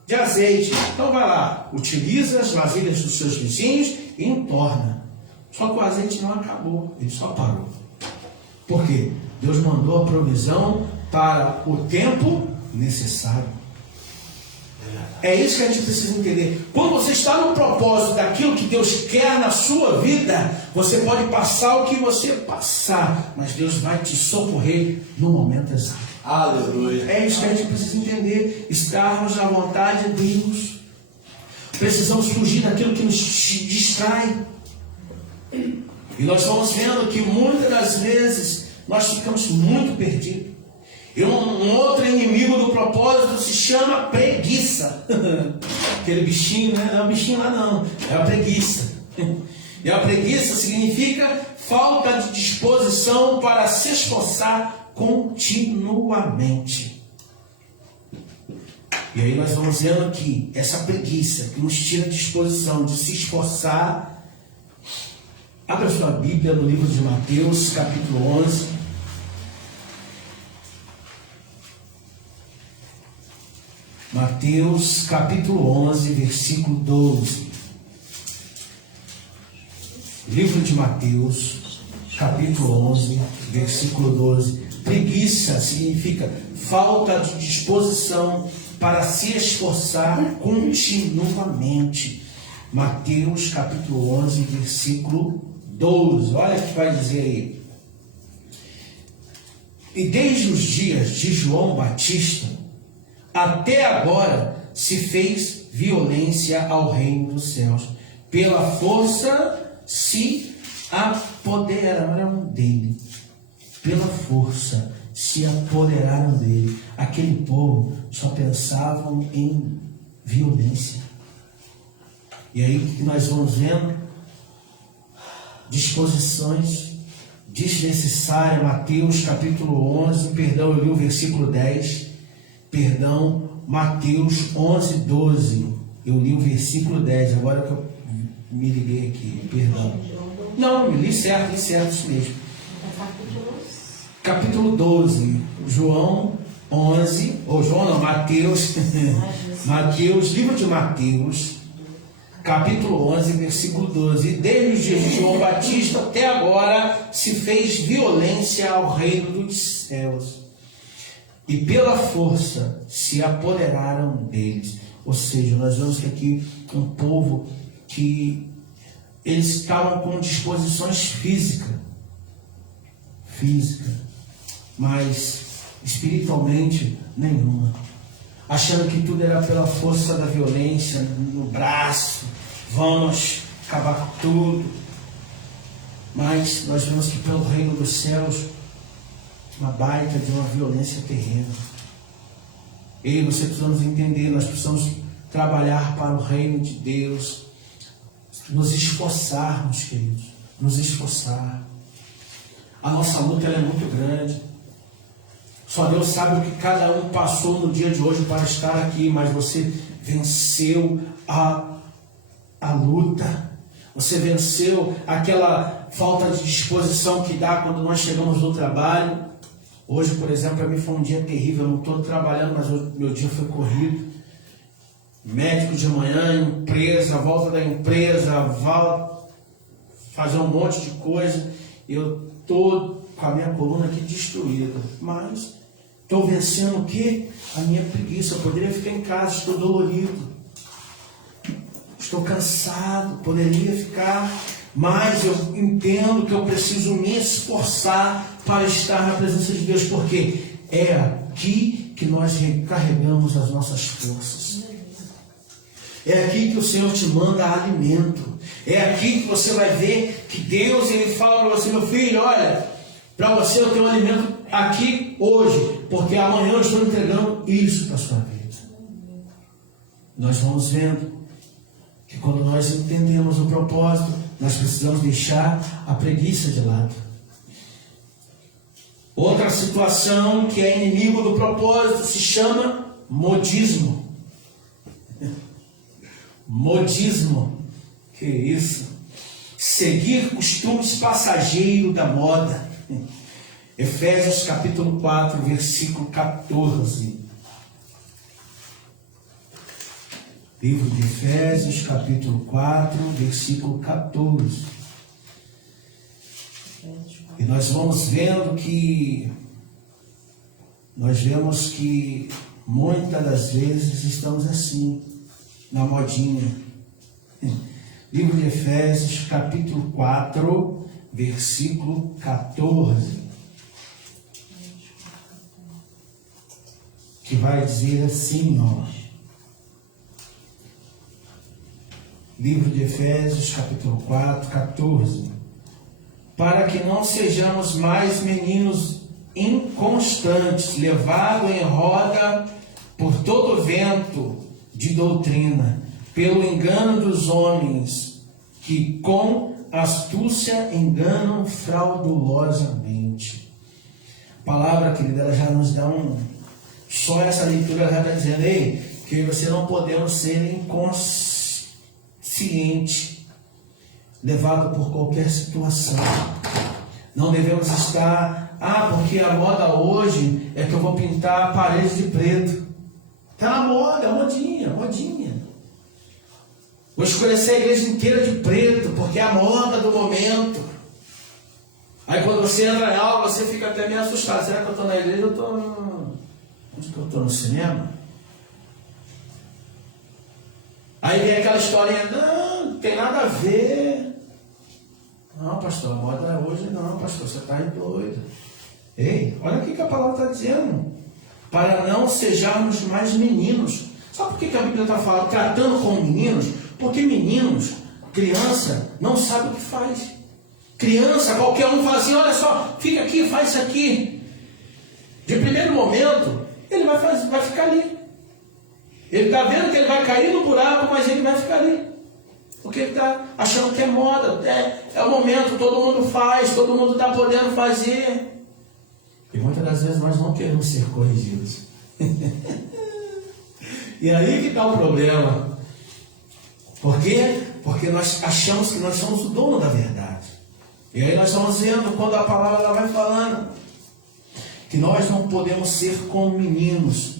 de azeite. Então vai lá, utiliza as vasilhas dos seus vizinhos e entorna. Só que o azeite não acabou, ele só parou. Por quê? Deus mandou a provisão para o tempo necessário. É isso que a gente precisa entender. Quando você está no propósito daquilo que Deus quer na sua vida, você pode passar o que você passar, mas Deus vai te socorrer no momento exato. Aleluia. É isso que a gente precisa entender. Estarmos à vontade de Deus. Precisamos fugir daquilo que nos distrai. E nós vamos vendo que muitas das vezes nós ficamos muito perdidos. E um outro inimigo do propósito se chama preguiça. Aquele bichinho, né? Não é o bichinho lá não, é a preguiça. E a preguiça significa falta de disposição para se esforçar continuamente. E aí nós vamos vendo que essa preguiça que nos tira a disposição de se esforçar. Abra sua Bíblia no livro de Mateus, capítulo 11. Mateus, capítulo 11, versículo 12. Livro de Mateus, capítulo 11, versículo 12. Preguiça significa falta de disposição para se esforçar continuamente. Mateus, capítulo 11, versículo 12. Olha o que vai dizer aí. E desde os dias de João Batista, até agora se fez violência ao reino dos céus. Pela força se apoderaram dele. Pela força se apoderaram dele. Aquele povo só pensavam em violência. E aí o que nós vamos vendo? Disposições desnecessárias. Mateus capítulo 11, perdão, eu li o versículo 10. Perdão, Mateus 11, 12. Eu li o versículo 10, agora que eu me liguei aqui, perdão. Não, eu li certo, isso mesmo. Capítulo 12, João 11, ou João não, Mateus, Mateus, livro de Mateus, capítulo 11, versículo 12. E desde os dias de João Batista até agora se fez violência ao reino dos céus. E pela força se apoderaram deles. Ou seja, nós vemos que aqui um povo que eles estavam com disposições físicas, mas espiritualmente nenhuma. Achando que tudo era pela força da violência, no braço, vamos acabar com tudo. Mas nós vemos que pelo reino dos céus, uma baita de uma violência terrena. Eu e você precisamos entender, nós precisamos trabalhar para o reino de Deus, nos esforçarmos, queridos, nos esforçar. A nossa luta ela é muito grande. Só Deus sabe o que cada um passou no dia de hoje para estar aqui, mas você venceu a luta. Você venceu aquela falta de disposição que dá quando nós chegamos do trabalho. Hoje, por exemplo, para mim foi um dia terrível. Eu não estou trabalhando, mas hoje meu dia foi corrido. Médico de manhã, empresa, volta da empresa, fazer um monte de coisa. Eu estou com a minha coluna aqui destruída, mas estou vencendo o quê? A minha preguiça. Eu poderia ficar em casa, estou dolorido, estou cansado, poderia ficar, mas eu entendo que eu preciso me esforçar para estar na presença de Deus, porque é aqui que nós recarregamos as nossas forças. É aqui que o Senhor te manda alimento. É aqui que você vai ver que Deus ele fala para você, meu filho, olha, para você eu tenho um alimento aqui hoje, porque amanhã eu estou entregando isso para a sua vida. Nós vamos vendo que quando nós entendemos o propósito, nós precisamos deixar a preguiça de lado. Outra situação que é inimigo do propósito se chama modismo. Modismo, que isso? Seguir costumes passageiros da moda. Efésios capítulo 4, versículo 14. Livro de Efésios capítulo 4, versículo 14. E nós vamos vendo que muitas das vezes estamos assim, na modinha. Livro de Efésios, capítulo 4, versículo 14. Que vai dizer assim, ó. Livro de Efésios, capítulo 4, 14. Para que não sejamos mais meninos inconstantes, levados em roda por todo vento de doutrina, pelo engano dos homens, que com astúcia enganam fraudulosamente. A palavra, querida, ela já nos dá só essa leitura já está dizendo aí que você não podemos ser inconsciente, levado por qualquer situação. Não devemos estar, porque a moda hoje é que eu vou pintar a parede de preto. Está na moda, modinha. Vou escurecer a igreja inteira de preto, porque é a moda do momento. Aí quando você entra em aula, você fica até meio assustado. Será que eu estou na igreja ou onde que eu estou? No cinema? Aí vem aquela historinha, não tem nada a ver. Não, pastor, a moda é hoje não, pastor, você está doido. Ei, olha o que a palavra está dizendo. Para não sejamos mais meninos. Sabe por que a Bíblia está falando, tratando como meninos? Porque meninos, criança, não sabe o que faz. Criança, qualquer um fala assim, olha só, fica aqui, faz isso aqui. De primeiro momento, ele vai ficar ali. Ele está vendo que ele vai cair no buraco, mas ele vai ficar ali. Porque ele está achando que é moda, é o momento, todo mundo faz, todo mundo está podendo fazer. E muitas das vezes nós não queremos ser corrigidos. E aí que está o problema. Por quê? Porque nós achamos que nós somos o dono da verdade. E aí nós estamos vendo quando a palavra ela vai falando que nós não podemos ser como meninos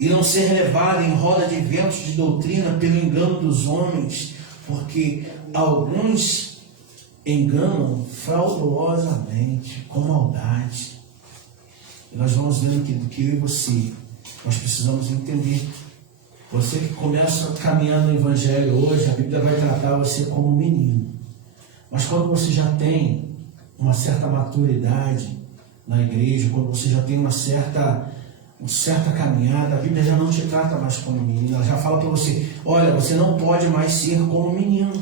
e não ser levados em roda de ventos de doutrina pelo engano dos homens, porque alguns enganam fraudulosamente, com maldade. E nós vamos vendo que eu e você, nós precisamos entender. Você que começa caminhando no Evangelho hoje, a Bíblia vai tratar você como um menino. Mas quando você já tem uma certa maturidade na igreja, quando você já tem uma certa caminhada, a Bíblia já não te trata mais como menino. Ela já fala para você, olha, você não pode mais ser como menino.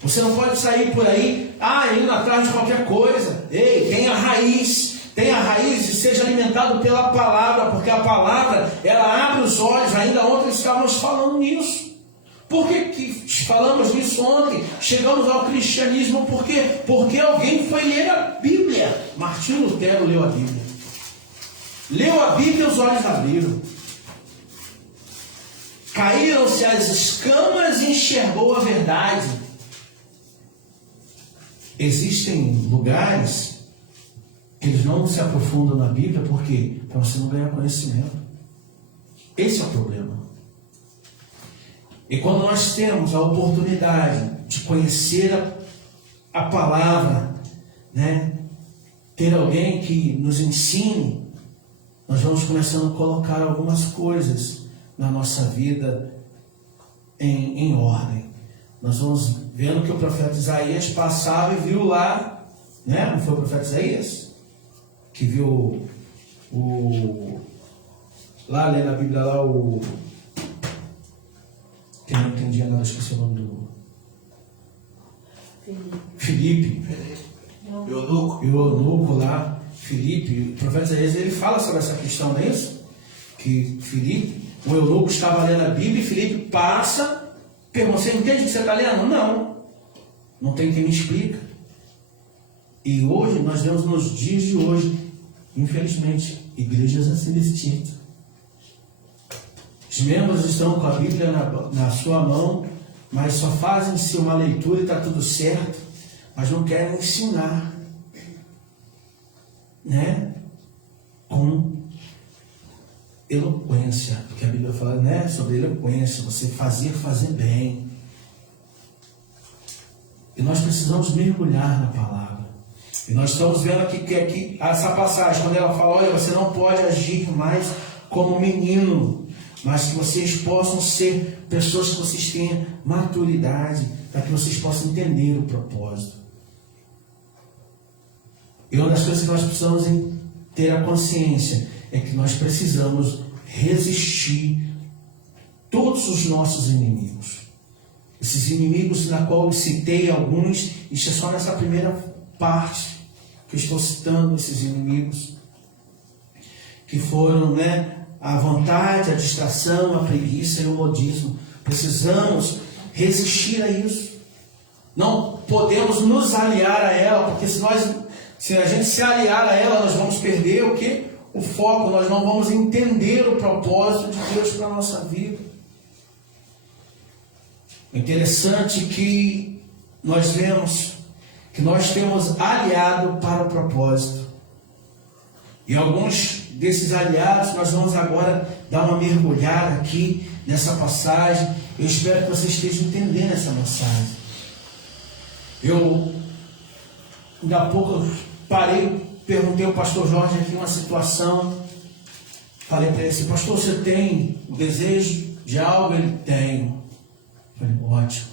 Você não pode sair por aí, indo atrás de qualquer coisa. Ei, tenha raiz e seja alimentado pela palavra, porque a palavra, ela abre os olhos. Ainda ontem estávamos falando nisso. Por que falamos nisso ontem? Chegamos ao cristianismo, por quê? Porque alguém foi ler a Bíblia. Martinho Lutero leu a Bíblia. Leu a Bíblia e os olhos abriram. Caíram-se as escamas e enxergou a verdade. Existem lugares que eles não se aprofundam na Bíblia, por quê? Para você não ganhar conhecimento. Esse é o problema. E quando nós temos a oportunidade de conhecer a palavra, ter alguém que nos ensine, nós vamos começando a colocar algumas coisas na nossa vida em ordem. Nós vamos vendo que o profeta Isaías passava e viu lá, não foi o profeta Isaías? Que viu lá lendo a Bíblia lá que não entendia nada, esqueci o nome do Filipe. O eunuco lá, Filipe, o profeta Isaías, ele fala sobre essa questão, não é isso? Que Filipe, o eunuco estava lendo a Bíblia e Filipe passa, pergunta, você entende o que você está lendo? Não tem quem me explica. E hoje, nós vemos nos dias de hoje, infelizmente, igrejas assim desse tipo. Os membros estão com a Bíblia na sua mão, mas só fazem-se uma leitura e está tudo certo, mas não querem ensinar, com eloquência, porque a Bíblia fala, sobre eloquência, você fazer bem. E nós precisamos mergulhar na palavra. E nós estamos vendo aqui que essa passagem, quando ela fala, olha, você não pode agir mais como menino, mas que vocês possam ser pessoas que vocês tenham maturidade, para que vocês possam entender o propósito. E uma das coisas que nós precisamos ter a consciência é que nós precisamos resistir todos os nossos inimigos. Esses inimigos na qual eu citei alguns, isso é só nessa primeira parte que eu estou citando, esses inimigos que foram, a vontade, a distração, a preguiça e o modismo. Precisamos resistir a isso. Não podemos nos aliar a ela, porque se a gente se aliar a ela, nós vamos perder o quê? O foco, nós não vamos entender o propósito de Deus para a nossa vida. É interessante que nós vemos que nós temos aliado para o propósito. E alguns desses aliados, nós vamos agora dar uma mergulhada aqui nessa passagem. Eu espero que você esteja entendendo essa mensagem. Ainda há pouco, parei, perguntei ao pastor Jorge aqui uma situação. Falei para ele assim, pastor, você tem o desejo de algo? Ele tem. Falei, ótimo.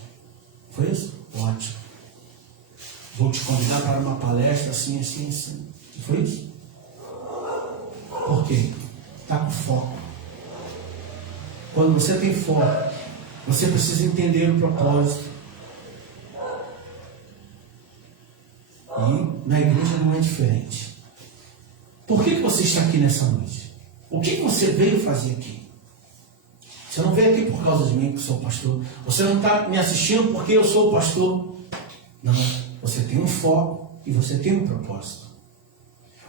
Foi isso? Ótimo. Vou te convidar para uma palestra assim, assim, assim. Foi isso? Por quê? Está com foco. Quando você tem foco, você precisa entender o propósito. E na igreja não é diferente. Por que você está aqui nessa noite? O que você veio fazer aqui? Você não veio aqui por causa de mim, que sou pastor. Você não está me assistindo porque eu sou o pastor. Não, você tem um foco e você tem um propósito.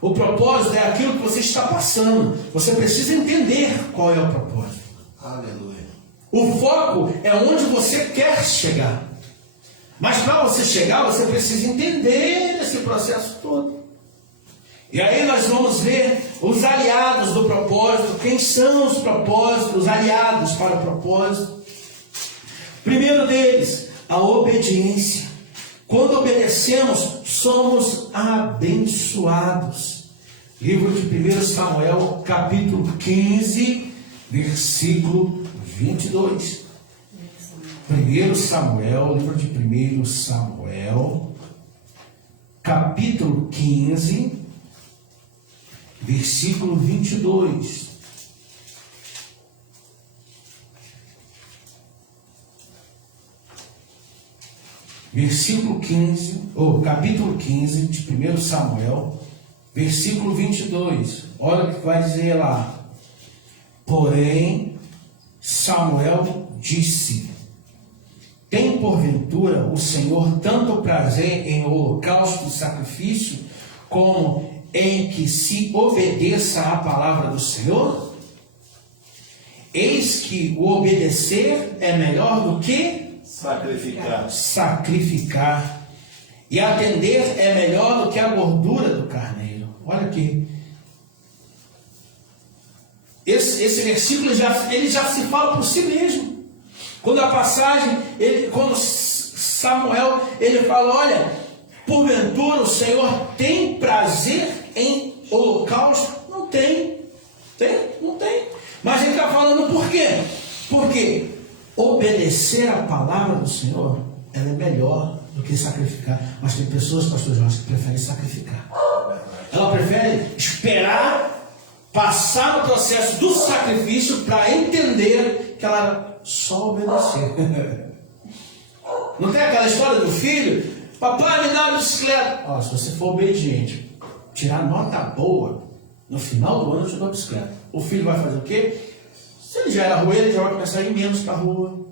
O propósito é aquilo que você está passando. Você precisa entender qual é o propósito. Aleluia. O foco é onde você quer chegar. Mas para você chegar, você precisa entender esse processo todo. E aí nós vamos ver os aliados do propósito. Quem são os propósitos, os aliados para o propósito? Primeiro deles, a obediência. Quando obedecemos, somos abençoados. Livro de 1 Samuel, capítulo 15, versículo 22. 1 Samuel, livro de 1 Samuel, capítulo 15, versículo 22. Versículo 15, ou capítulo 15 de 1 Samuel, versículo 22. Olha o que vai dizer lá. Porém, Samuel disse: tem porventura o Senhor tanto prazer em holocausto e sacrifício, como em que se obedeça à palavra do Senhor? Eis que o obedecer é melhor do que sacrificar, e atender é melhor do que a gordura do carneiro. Olha aqui. Esse versículo ele já se fala por si mesmo. Quando a passagem, quando Samuel ele fala, olha, porventura o Senhor tem prazer em holocausto? Não tem. Não tem. Mas ele está falando por quê? Porque obedecer a palavra do Senhor, ela é melhor do que sacrificar. Mas tem pessoas, pastor Jorge, que preferem sacrificar. Ela prefere esperar passar no processo do sacrifício para entender que ela só obedecer. Não tem aquela história do filho? Papai, me dá uma bicicleta. Ó, se você for obediente, tirar nota boa, no final do ano eu te dou a bicicleta. O filho vai fazer o quê? Se ele já era ruim, ele já vai começar a ir menos para a rua.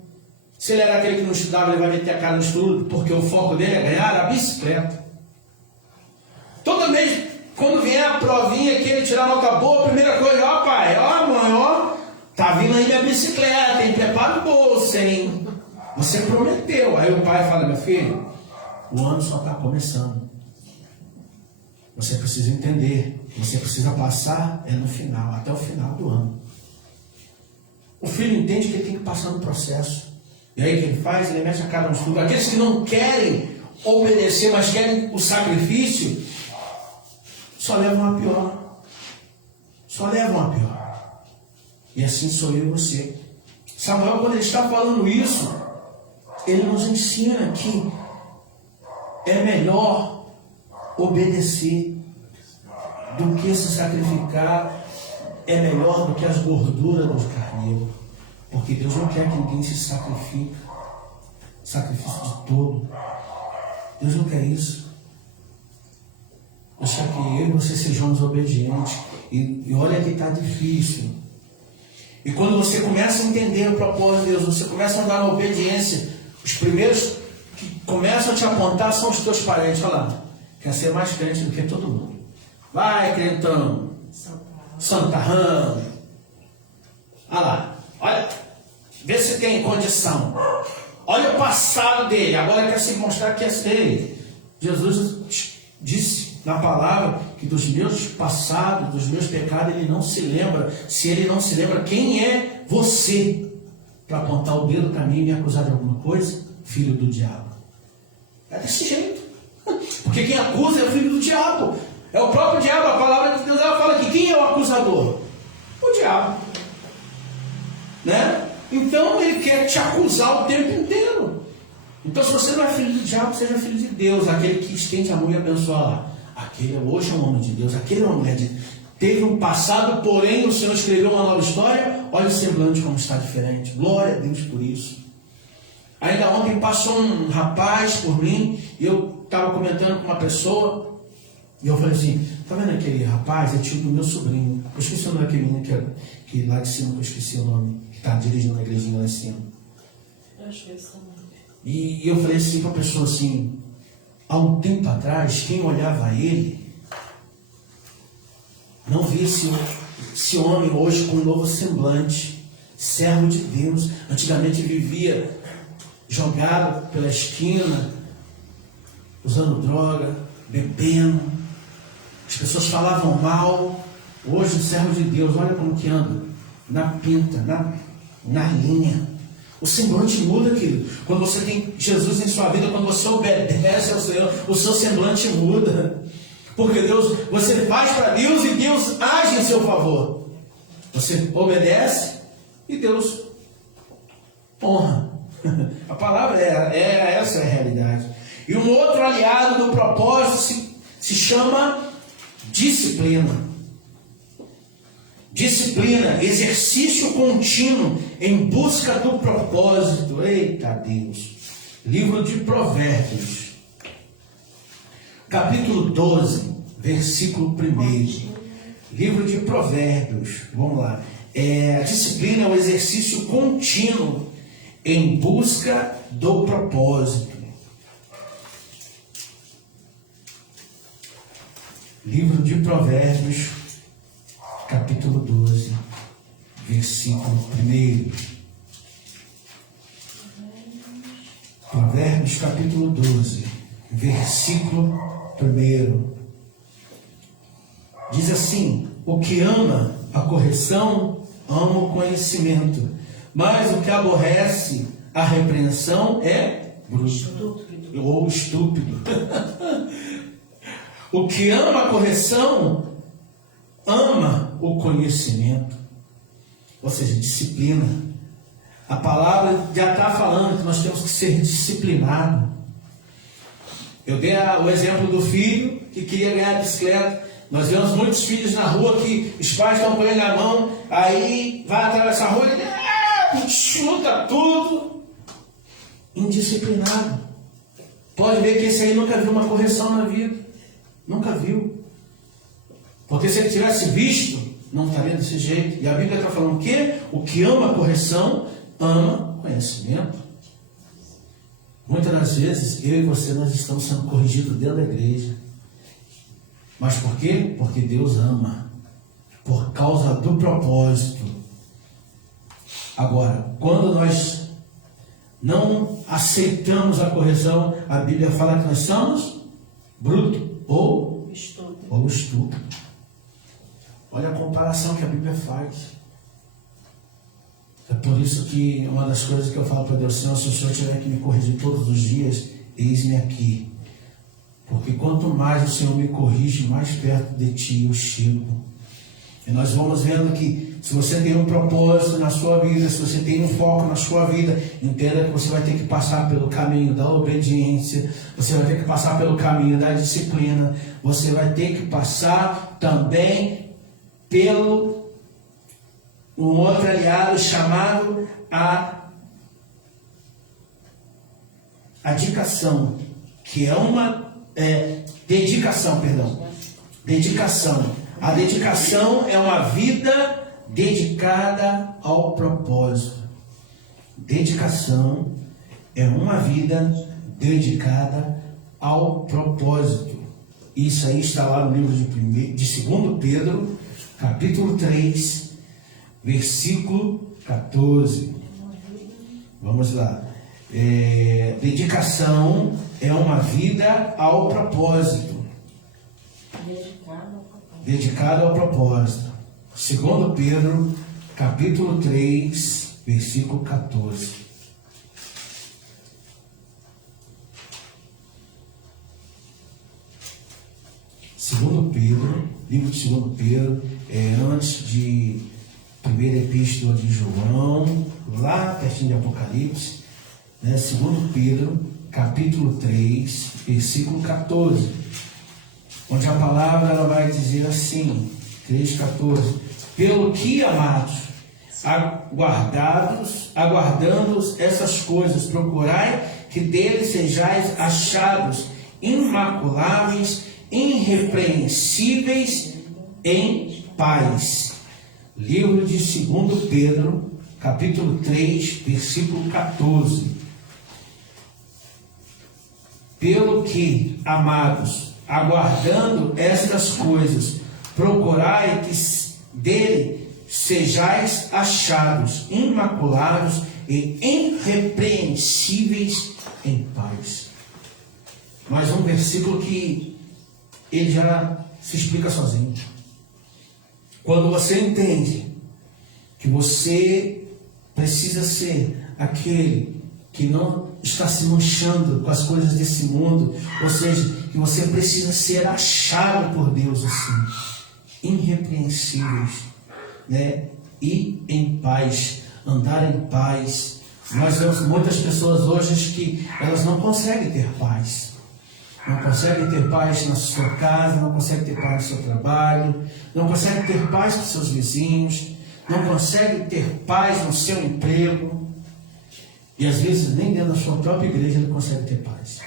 Se ele era aquele que não estudava, ele vai meter a cara no estudo, porque o foco dele é ganhar a bicicleta. Todo mês, quando vier a provinha que ele tirar nota boa, a primeira coisa, ó pai, ó mãe, ó, tá vindo aí minha bicicleta, hein? Prepara o bolso, hein? Você prometeu. Aí o pai fala, meu filho, o ano só está começando. Você precisa entender, você precisa passar no final, até o final do ano. O filho entende que ele tem que passar no processo. E aí o que ele faz? Ele mete a cara no estudo. Aqueles que não querem obedecer, mas querem o sacrifício, só levam a pior. Só levam a pior. E assim sou eu e você. Samuel, quando ele está falando isso, ele nos ensina que é melhor obedecer do que se sacrificar, é melhor do que as gorduras do carneiro. Porque Deus não quer que ninguém se sacrifique. Sacrifício de todo. Deus não quer isso. Deus quer que eu e você sejamos obedientes. E olha que está difícil. E quando você começa a entender o propósito de Deus, você começa a andar na obediência, os primeiros que começam a te apontar são os teus parentes. Olha lá, quer ser mais crente do que todo mundo. Vai, crentão. Santarrão. Olha lá, olha, vê se tem condição. Olha o passado dele, agora quer se mostrar que é dele. Jesus disse na palavra que dos meus passados, dos meus pecados, ele não se lembra. Se ele não se lembra, quem é você para apontar o dedo para mim e me acusar de alguma coisa? Filho do diabo. É desse jeito. Porque quem acusa é o filho do diabo. É o próprio diabo. A palavra de Deus ela fala que quem é o acusador? O diabo. Né? Então ele quer te acusar o tempo inteiro. Então se você não é filho do diabo, seja filho de Deus. Aquele que estende a mão e abençoa lá. Aquele hoje é um homem de Deus. Aquele é uma mulher de Deus. Teve um passado, porém o Senhor escreveu uma nova história. Olha o semblante como está diferente. Glória a Deus por isso. Ainda ontem passou um rapaz por mim. E eu estava comentando com uma pessoa. E eu falei assim, tá vendo aquele rapaz? É tio do meu sobrinho. Eu esqueci o nome daquele menino que lá de cima, que eu esqueci o nome. Que está dirigindo a igrejinha lá em cima. Eu acho que é isso também. E eu falei assim para a pessoa assim, há um tempo atrás, quem olhava ele, não via esse homem hoje com um novo semblante, servo de Deus. Antigamente vivia jogado pela esquina, usando droga, bebendo. As pessoas falavam mal. Hoje o servo de Deus, olha como que anda, na pinta, na linha. O semblante muda, querido. Quando você tem Jesus em sua vida, quando você obedece ao Senhor, o seu semblante muda. Porque Deus, você faz para Deus e Deus age em seu favor. Você obedece e Deus honra. A palavra essa é a realidade. E um outro aliado do propósito se chama disciplina. Disciplina, exercício contínuo em busca do propósito. Eita Deus! Livro de Provérbios, capítulo 12, versículo 1. Livro de Provérbios, vamos lá. A disciplina é o exercício contínuo em busca do propósito. Livro de Provérbios, capítulo 12, versículo 1. Provérbios, capítulo 12, versículo 1. Diz assim: o que ama a correção, ama o conhecimento, mas o que aborrece a repreensão é bruto ou estúpido. O que ama a correção, ama o conhecimento, ou seja, disciplina. A palavra já está falando que nós temos que ser disciplinados. Eu dei o exemplo do filho que queria ganhar a bicicleta. Nós vemos muitos filhos na rua que os pais estão com ele na mão, aí vai atravessar a rua e ele chuta tudo. Indisciplinado. Pode ver que esse aí nunca viu uma correção na vida. Nunca viu. Porque se ele tivesse visto, não estaria desse jeito. E a Bíblia está falando que o que ama a correção, ama conhecimento. Muitas das vezes, eu e você, nós estamos sendo corrigidos dentro da igreja. Mas por quê? Porque Deus ama. Por causa do propósito. Agora, quando nós não aceitamos a correção, a Bíblia fala que nós somos bruto ou estúpido. Olha a comparação que a Bíblia faz. É por isso que uma das coisas que eu falo para Deus, Senhor, se o Senhor tiver que me corrigir todos os dias, eis-me aqui. Porque quanto mais o Senhor me corrige, mais perto de Ti eu chego. E nós vamos vendo que se você tem um propósito na sua vida, se você tem um foco na sua vida, entenda que você vai ter que passar pelo caminho da obediência, você vai ter que passar pelo caminho da disciplina, você vai ter que passar também pelo um outro aliado chamado a dedicação, que é uma dedicação. A dedicação é uma vida dedicada ao propósito. Dedicação é uma vida dedicada ao propósito. Isso aí está lá no livro de 2 Pedro, capítulo 3, versículo 14. Vamos lá. Dedicação é uma vida ao propósito. Dedicado ao propósito. 2 Pedro, capítulo 3, versículo 14. Livro de 2 Pedro, antes de primeira epístola de João, lá pertinho de Apocalipse, né? 2 Pedro, capítulo 3, versículo 14. Onde a palavra ela vai dizer assim, 3,14: pelo que, amados, aguardando essas coisas, procurai que deles sejais achados imaculáveis, irrepreensíveis em paz. Livro de 2 Pedro, capítulo 3, versículo 14. Pelo que, amados, aguardando estas coisas, procurai que dele sejais achados imaculados e irrepreensíveis em paz. Mais um versículo que ele já se explica sozinho. Quando você entende que você precisa ser aquele que não está se manchando com as coisas desse mundo, ou seja, que você precisa ser achado por Deus assim, irrepreensíveis, né? E em paz, andar em paz. Nós vemos muitas pessoas hoje que elas não conseguem ter paz. Não conseguem ter paz na sua casa, não conseguem ter paz no seu trabalho, não conseguem ter paz com seus vizinhos, não conseguem ter paz no seu emprego. E às vezes nem dentro da sua própria igreja ele consegue ter paz.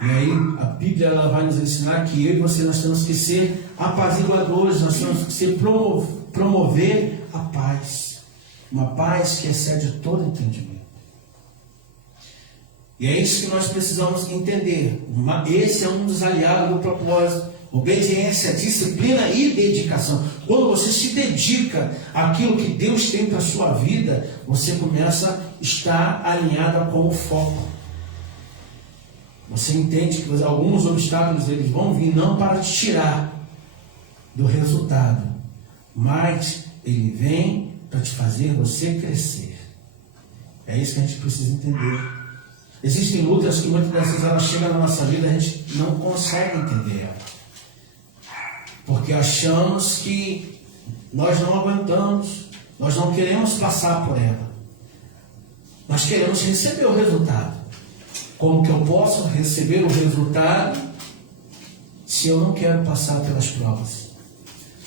E aí a Bíblia ela vai nos ensinar que eu e você nós temos que ser apaziguadores, nós temos que ser promover a paz. Uma paz que excede todo entendimento. E é isso que nós precisamos entender. Esse é um dos aliados do propósito. Obediência, disciplina e dedicação. Quando você se dedica àquilo que Deus tem para a sua vida, você começa a estar alinhado com o foco. Você entende que alguns obstáculos eles vão vir não para te tirar do resultado, mas ele vem para te fazer você crescer. É isso que a gente precisa entender. Existem lutas que muitas das vezes elas chegam na nossa vida e a gente não consegue entender ela. Porque achamos que nós não aguentamos, nós não queremos passar por ela. Nós queremos receber o resultado. Como que eu posso receber o resultado se eu não quero passar pelas provas?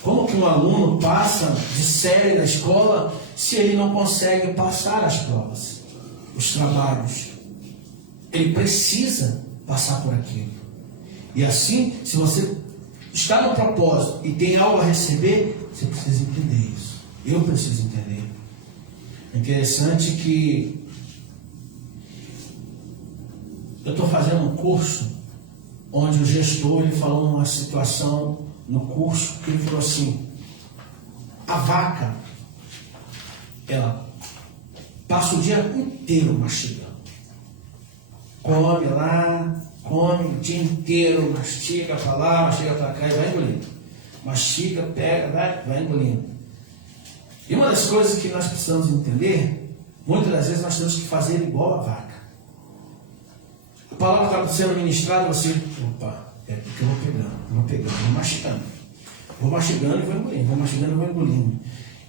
Como que um aluno passa de série na escola se ele não consegue passar as provas, os trabalhos? Ele precisa passar por aquilo. E assim, se você está no propósito e tem algo a receber, você precisa entender isso. Eu preciso entender. É interessante que eu estou fazendo um curso onde o gestor ele falou uma situação no curso que ele falou assim: a vaca ela passa o dia inteiro mastigando. Come lá, come o dia inteiro, mastiga para lá, mastiga para cá e vai engolindo. Mastiga, pega, vai engolindo. E uma das coisas que nós precisamos entender, muitas das vezes nós temos que fazer igual a vaca. A palavra está sendo ministrada, você, opa, é porque eu vou pegando, vou mastigando. Vou mastigando e vou engolindo, vou mastigando e vou engolindo.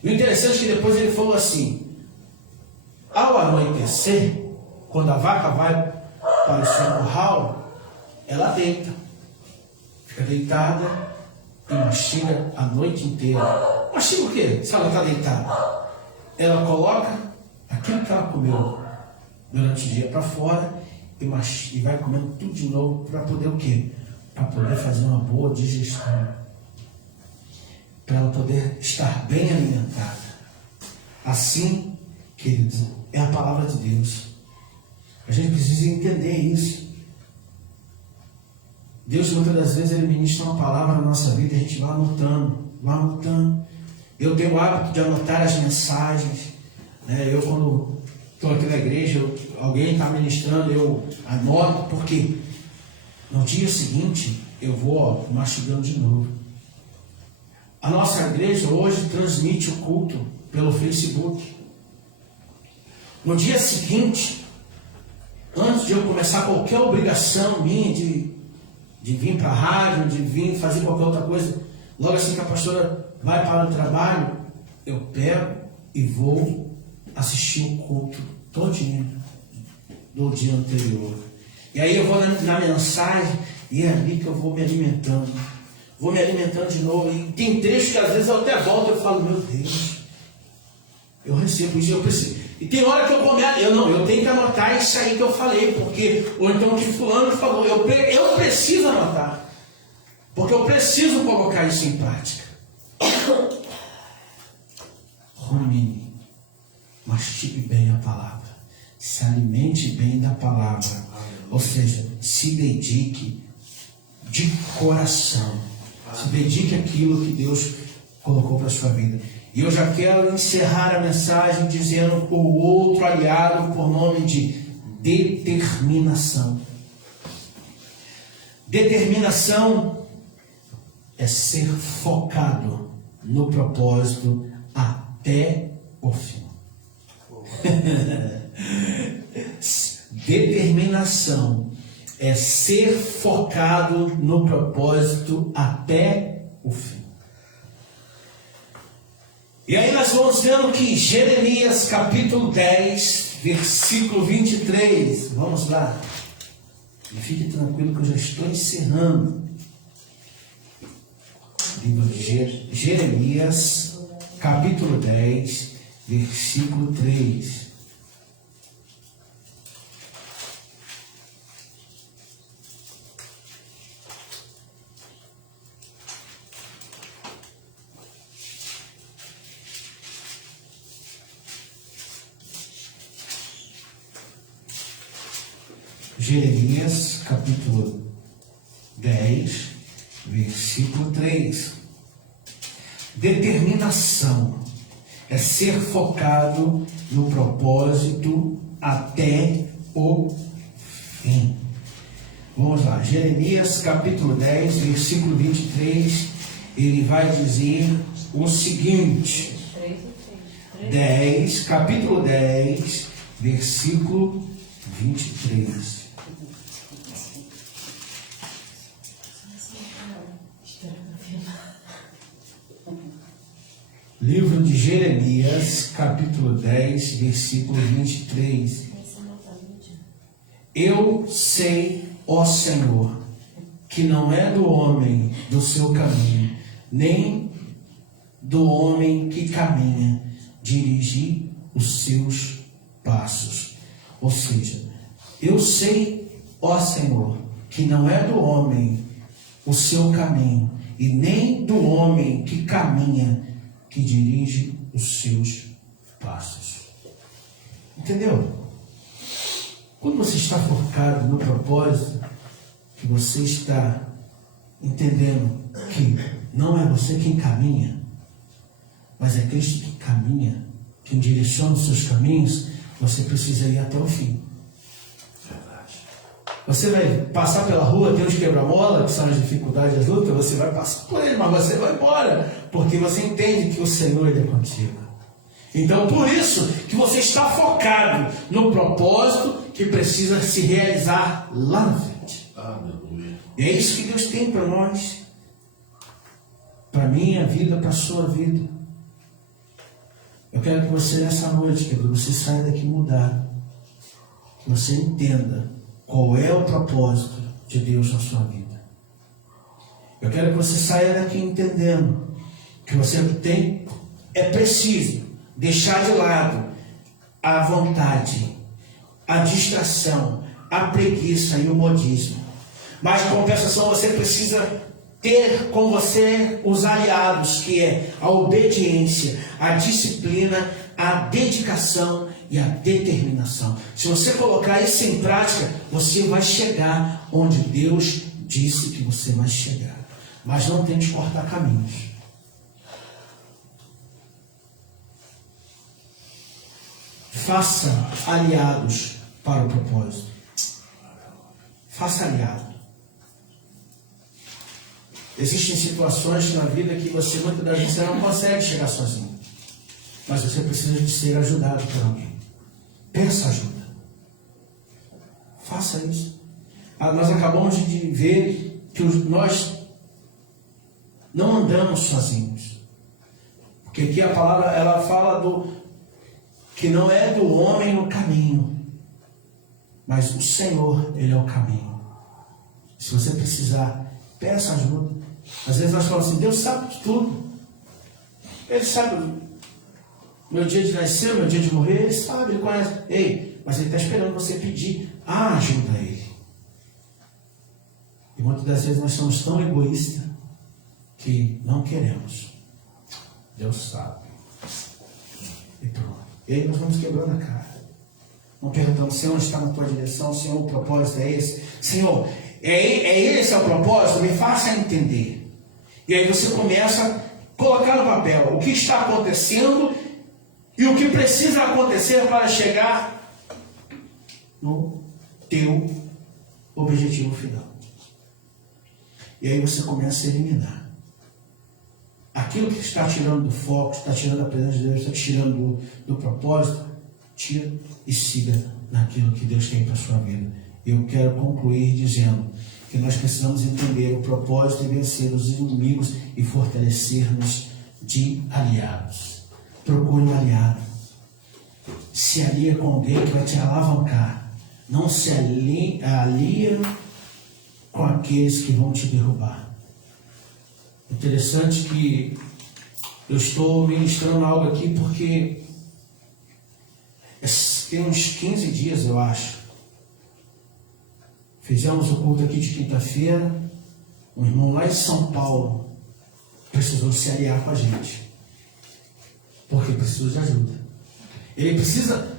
E o interessante é que depois ele falou assim, ao anoitecer, quando a vaca vai para o seu curral, ela deita. Fica deitada e mastiga a noite inteira. Mastiga o quê? Se ela está deitada. Ela coloca aquilo que ela comeu durante o dia para fora e vai comendo tudo de novo para poder o quê? Para poder fazer uma boa digestão. Para ela poder estar bem alimentada. Assim, queridos, é a palavra de Deus. A gente precisa entender isso. Deus, muitas das vezes, Ele ministra uma palavra na nossa vida e a gente vai anotando. Eu tenho o hábito de anotar as mensagens. Né? Eu, quando estou aqui na igreja, alguém está ministrando, eu anoto, porque no dia seguinte eu vou mastigando de novo. A nossa igreja hoje transmite o culto pelo Facebook. No dia seguinte, antes de eu começar qualquer obrigação minha de vir para a rádio, de vir fazer qualquer outra coisa, logo assim que a pastora vai para o trabalho, eu pego e vou assistir o culto todinho do dia anterior. E aí eu vou na mensagem e é ali que eu vou me alimentando. Vou me alimentando de novo. E tem trechos que às vezes eu até volto e falo, meu Deus, eu recebo isso, eu preciso. E tem hora que eu começo, eu tenho que anotar isso aí que eu falei, porque, ou então que fulano falou, eu preciso anotar, porque eu preciso colocar isso em prática. Rumine, mastigue bem a palavra, se alimente bem da palavra, ou seja, se dedique de coração, se dedique àquilo que Deus colocou para a sua vida. E eu já quero encerrar a mensagem dizendo o outro aliado por nome de determinação. Determinação é ser focado no propósito até o fim. Determinação é ser focado no propósito até o fim. E aí nós vamos vendo que Jeremias capítulo 10, versículo 23. Vamos lá. E fique tranquilo que eu já estou encerrando. Livro de Jeremias, capítulo 10, versículo 3. Jeremias, capítulo 10, versículo 3. Determinação é ser focado no propósito até o fim. Vamos lá, Jeremias, capítulo 10, versículo 23, ele vai dizer o seguinte. 10, capítulo 10, versículo 23. Livro de Jeremias, capítulo 10, versículo 23. Eu sei, ó Senhor, que não é do homem do seu caminho, nem do homem que caminha, dirigir os seus passos. Ou seja, eu sei, ó Senhor, que não é do homem o seu caminho, e nem do homem que caminha, que dirige os seus passos. Entendeu? Quando você está focado no propósito, que você está entendendo que não é você quem caminha, mas é Cristo que caminha, quem direciona os seus caminhos, você precisa ir até o fim. Você vai passar pela rua, tem os quebra-mola, que são as dificuldades, as lutas, você vai passar por ele, mas você vai embora, porque você entende que o Senhor ele é contigo. Então, por isso que você está focado no propósito que precisa se realizar lá na frente. Aleluia. E é isso que Deus tem para nós, para a minha vida, para a sua vida. Eu quero que você nessa noite, querido, você saia daqui mudado, que você entenda qual é o propósito de Deus na sua vida. Eu quero que você saia daqui entendendo que você é preciso deixar de lado a vontade, a distração, a preguiça e o modismo. Mas, em compensação, você precisa ter com você os aliados, que é a obediência, a disciplina, a dedicação e a determinação. Se você colocar isso em prática, você vai chegar onde Deus disse que você vai chegar. Mas não tente cortar caminhos. Faça aliados para o propósito. Faça aliado. Existem situações na vida que você muitas das vezes não consegue chegar sozinho. Mas você precisa de ser ajudado por alguém. Peça ajuda. Faça isso. Nós acabamos de ver que nós não andamos sozinhos. Porque aqui a palavra ela fala que não é do homem no caminho, mas o Senhor, Ele é o caminho. Se você precisar, peça ajuda. Às vezes nós falamos assim, Deus sabe de tudo. Ele sabe meu dia de nascer, meu dia de morrer, Ele sabe, Ele conhece. Ei, mas Ele está esperando você pedir a ajuda a Ele. E muitas das vezes nós somos tão egoístas que não queremos. Deus sabe. E pronto. E aí nós vamos quebrando a cara. Não perguntamos, Senhor, está na tua direção? Senhor, o propósito é esse? Senhor, esse é o propósito? Me faça entender. E aí você começa a colocar no papel o que está acontecendo e o que precisa acontecer para chegar no teu objetivo final. E aí você começa a eliminar aquilo que está tirando do foco, está tirando a presença de Deus, está tirando do propósito. Tira e siga naquilo que Deus tem para a sua vida. Eu quero concluir dizendo que nós precisamos entender o propósito e vencer os inimigos e fortalecer-nos de aliados. Procure um aliado. Se alia com alguém que vai te alavancar. Não se alia com aqueles que vão te derrubar. Interessante que eu estou ministrando algo aqui porque tem uns 15 dias, eu acho. Fizemos o culto aqui de quinta-feira. Um irmão lá de São Paulo precisou se aliar com a gente. Porque precisou de ajuda. Ele precisa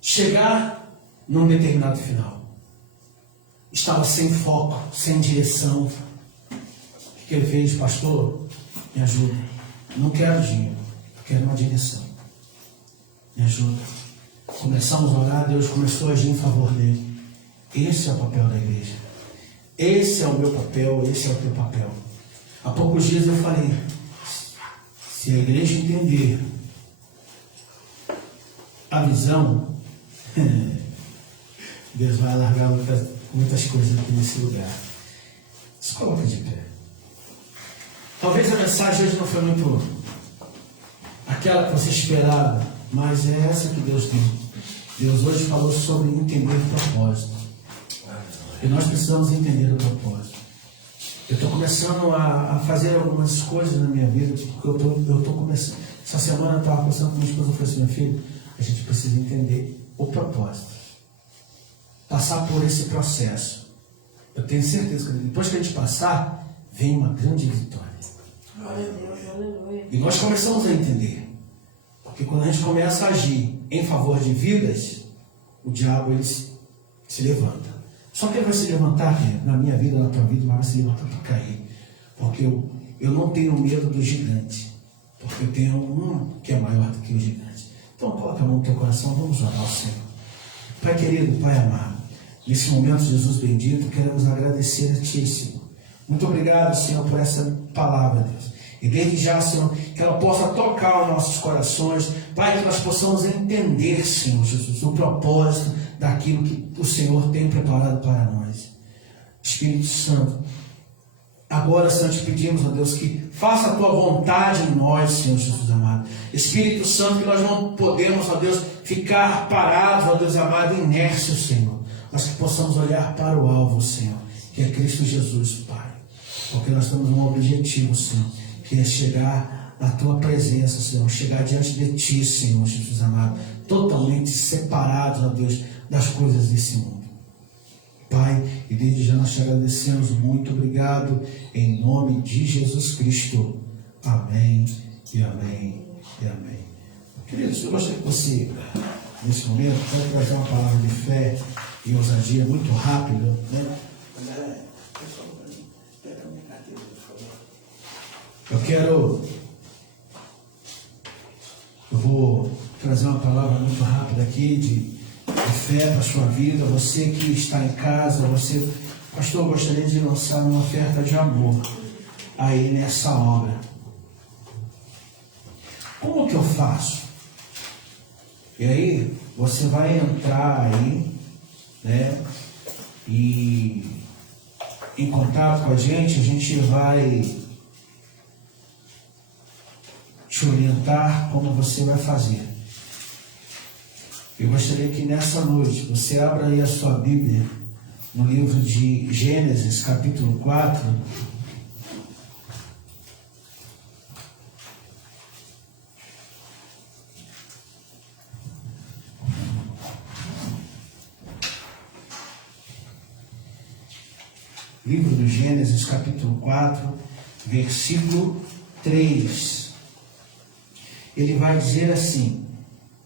chegar num determinado final. Estava sem foco, sem direção. O que ele fez? Pastor, me ajuda. Não quero dinheiro, eu quero uma direção. Me ajuda. Começamos a orar, Deus começou a agir em favor dele. Esse é o papel da igreja. Esse é o meu papel, esse é o teu papel. Há poucos dias eu falei, se a igreja entender a visão, Deus vai alargar muitas coisas aqui nesse lugar. Se coloca de pé. Talvez a mensagem hoje não foi muito aquela que você esperava, mas é essa que Deus tem. Deus hoje falou sobre entender o propósito. E nós precisamos entender o propósito. Eu estou começando a fazer algumas coisas na minha vida, porque eu estou começando. Essa semana eu estava conversando com minha esposa e falei assim, meu filho, a gente precisa entender o propósito. Passar por esse processo. Eu tenho certeza que depois que a gente passar, vem uma grande vitória. E nós começamos a entender. Porque quando a gente começa a agir em favor de vidas, o diabo ele se levanta. Só que ele vai se levantar, na minha vida, na tua vida, mas vai se levantar para cair. Porque eu não tenho medo do gigante. Porque eu tenho um que é maior do que o gigante. Então coloca a mão no teu coração, vamos orar ao Senhor. Pai querido, Pai amado, nesse momento, Jesus bendito, queremos agradecer a Ti, Senhor. Muito obrigado, Senhor, por essa palavra, Deus. E desde já, Senhor, que ela possa tocar os nossos corações, Pai, que nós possamos entender, Senhor Jesus, o propósito daquilo que o Senhor tem preparado para nós. Espírito Santo, agora, Senhor, te pedimos, ó Deus, que faça a tua vontade em nós, Senhor Jesus amado. Espírito Santo, que nós não podemos, ó Deus, ficar parados, ó Deus amado, inércio, Senhor, mas que possamos olhar para o alvo, Senhor, que é Cristo Jesus, Pai. Porque nós temos um objetivo, Senhor, que é chegar à tua presença, Senhor, chegar diante de ti, Senhor Jesus amado, totalmente separados, ó Deus, das coisas desse mundo. Pai, e desde já nós te agradecemos, muito obrigado, em nome de Jesus Cristo. Amém, e amém, e amém. Queridos, eu gostaria que você, nesse momento, pode trazer uma palavra de fé e ousadia muito rápido, né? Eu vou trazer uma palavra muito rápida aqui de fé para a sua vida. Você que está em casa, você, pastor, eu gostaria de lançar uma oferta de amor aí nessa obra. Como que eu faço? E aí, você vai entrar aí, né, e em contato com a gente vai te orientar como você vai fazer. Eu gostaria que nessa noite você abra aí a sua Bíblia no livro de Gênesis, capítulo 4. Livro do Gênesis, capítulo 4, versículo 3. Ele vai dizer assim: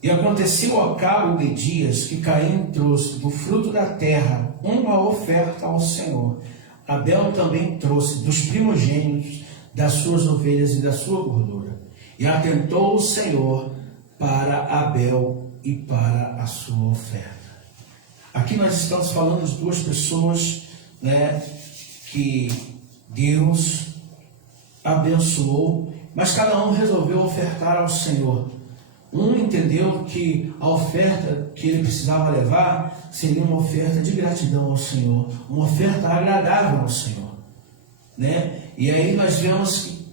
e aconteceu ao cabo de dias que Caim trouxe do fruto da terra uma oferta ao Senhor. Abel também trouxe dos primogênitos das suas ovelhas e da sua gordura. E atentou o Senhor para Abel e para a sua oferta. Aqui nós estamos falando de duas pessoas, né, que Deus abençoou, mas cada um resolveu ofertar ao Senhor. Um entendeu que a oferta que ele precisava levar seria uma oferta de gratidão ao Senhor, uma oferta agradável ao Senhor, né? E aí nós vemos que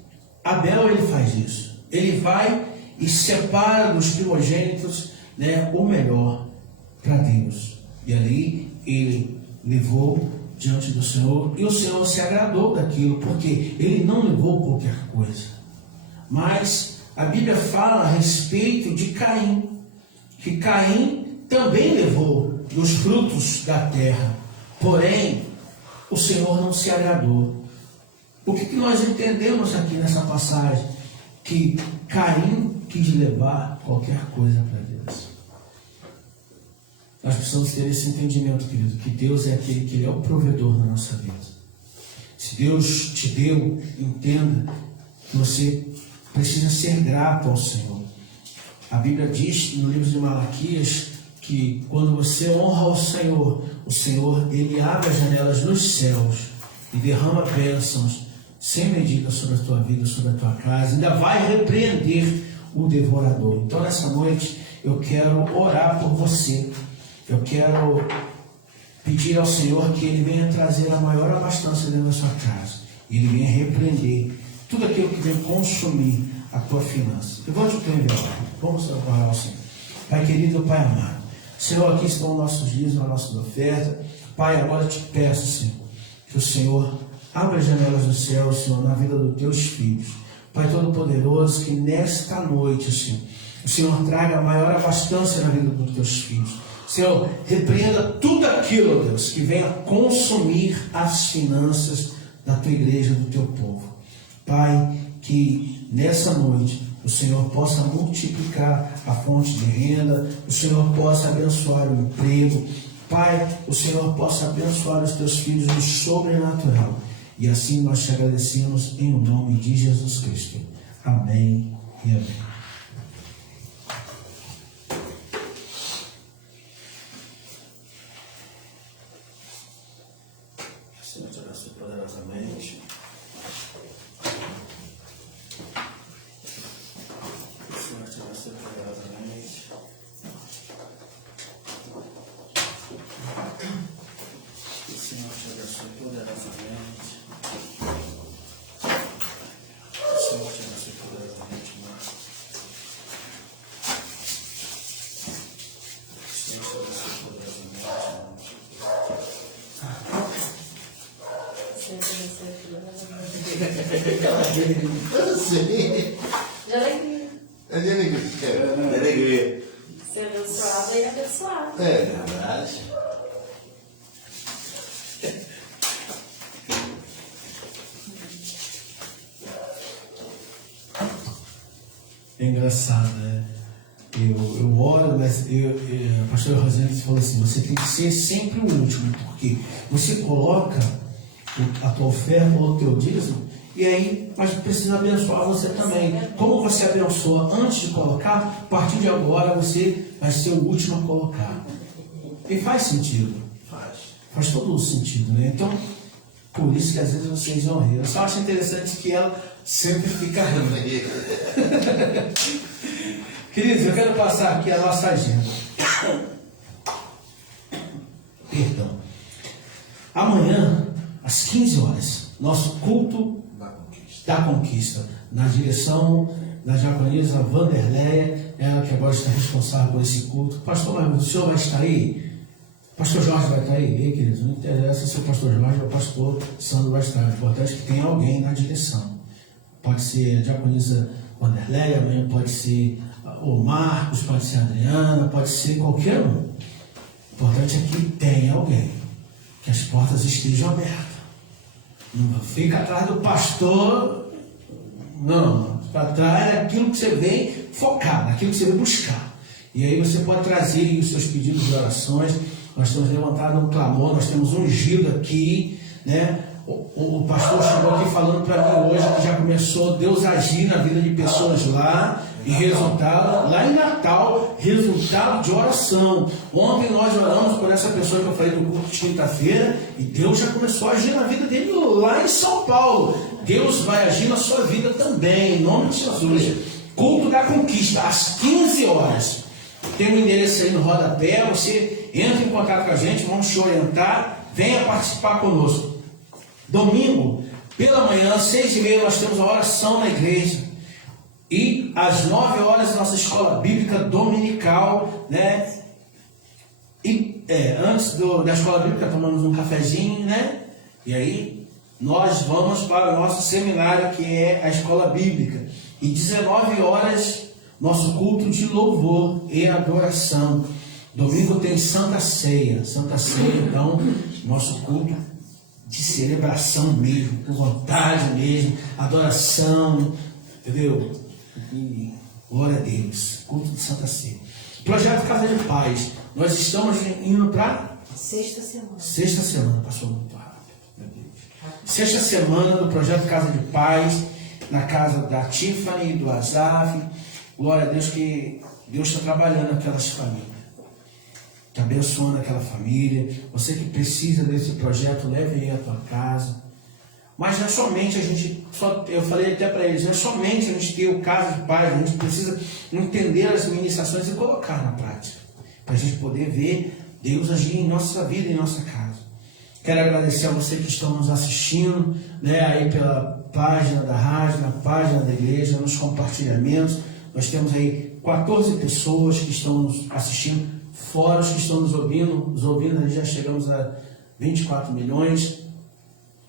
Abel, ele faz isso. Ele vai e separa dos primogênitos, né, o melhor para Deus. E ali ele levou diante do Senhor, e o Senhor se agradou daquilo, porque ele não levou qualquer coisa. Mas a Bíblia fala a respeito de Caim, que Caim também levou dos frutos da terra, porém o Senhor não se agradou. O que nós entendemos aqui nessa passagem? Que Caim quis levar qualquer coisa para Deus. Nós precisamos ter esse entendimento, querido, que Deus é aquele que Ele é o provedor da nossa vida. Se Deus te deu, entenda que você precisa ser grato ao Senhor. A Bíblia diz no livro de Malaquias que quando você honra o Senhor, Ele abre as janelas dos céus e derrama bênçãos sem medida sobre a tua vida, sobre a tua casa, ainda vai repreender o devorador. Então nessa noite eu quero orar por você. Eu quero pedir ao Senhor que Ele venha trazer a maior abastança dentro da sua casa. Ele venha repreender tudo aquilo que vem consumir a tua finança. Levante o teu envelope. Vamos orar ao Senhor. Pai querido, Pai amado, Senhor, aqui estão nossos dias, a nossa oferta. Pai, agora te peço, Senhor, que o Senhor abra as janelas do céu, Senhor, na vida dos teus filhos. Pai Todo-Poderoso, que nesta noite, Senhor, o Senhor traga a maior abastança na vida dos teus filhos. Senhor, repreenda tudo aquilo, Deus, que venha consumir as finanças da tua igreja, do teu povo. Pai, que nessa noite o Senhor possa multiplicar a fonte de renda, o Senhor possa abençoar o emprego. Pai, o Senhor possa abençoar os teus filhos no sobrenatural. E assim nós te agradecemos em nome de Jesus Cristo. Amém e amém. Senhor te abençoe poderosamente. Eu sei. De alegria. É de alegria. É de alegria. Ser abençoado e abençoado. É verdade. É engraçado, né? Eu oro, mas a pastora Rosane falou assim, você tem que ser sempre o último, porque você coloca a tua oferta ou o teu dízimo, e aí, mas precisa abençoar você também. Como você abençoa antes de colocar, a partir de agora você vai ser o último a colocar. E faz sentido. Faz todo o sentido, né? Então, por isso que às vezes vocês vão rir. Eu só acho interessante que ela sempre fica rindo. Queridos, eu quero passar aqui a nossa agenda. Perdão. Amanhã, às 15 horas, nosso culto da conquista, na direção da diaconisa Vanderleia, ela que agora está responsável por esse culto. Pastor Marcos, o senhor vai estar aí? Pastor Jorge vai estar aí? Ei, queridos, não interessa se o pastor Jorge ou o pastor Sandro vai estar. O importante é que tenha alguém na direção. Pode ser a diaconisa Vanderleia, amanhã pode ser o Marcos, pode ser a Adriana, pode ser qualquer um. O importante é que tenha alguém, que as portas estejam abertas. Não fica atrás do pastor, não. Para trás é aquilo que você vem focar, aquilo que você vem buscar. E aí você pode trazer os seus pedidos de orações. Nós temos levantado um clamor, nós temos ungido aqui, né? O pastor chegou aqui falando para mim hoje que já começou Deus agir na vida de pessoas lá, e resultado, lá em Natal, resultado de oração. Ontem nós oramos por essa pessoa que eu falei do culto de quinta-feira, e Deus já começou a agir na vida dele lá em São Paulo. Deus vai agir na sua vida também, em nome de Jesus. Culto da conquista, às 15 horas. Tem um endereço aí no rodapé, você entra em contato com a gente, vamos te orientar, venha participar conosco. Domingo, pela manhã, 6h30, nós temos a oração na igreja. E às 9 horas, nossa escola bíblica dominical, né? E antes da escola bíblica, tomamos um cafezinho, né? E aí, nós vamos para o nosso seminário, que é a escola bíblica. E 19 horas, nosso culto de louvor e adoração. Domingo tem Santa Ceia. Santa Ceia, então, nosso culto de celebração mesmo, por vontade mesmo, adoração, entendeu? E glória a Deus, culto de Santa Ceia. Projeto Casa de Paz, nós estamos indo para Sexta semana. Sexta semana, passou muito rápido, meu Deus. Sexta semana do Projeto Casa de Paz, na casa da Tiffany e do Azaf. Glória a Deus que Deus está trabalhando naquelas famílias, está abençoando aquela família. Você que precisa desse projeto, leve aí à tua casa. Mas não é somente a gente, eu falei até para eles, não é somente a gente ter o Casa de Paz, a gente precisa entender as ministrações e colocar na prática, para a gente poder ver Deus agir em nossa vida, em nossa casa. Quero agradecer a você que estão nos assistindo, né, aí pela página da rádio, na página da igreja, nos compartilhamentos. Nós temos aí 14 pessoas que estão nos assistindo, fora os que estão nos ouvindo, nós já chegamos a 24 milhões,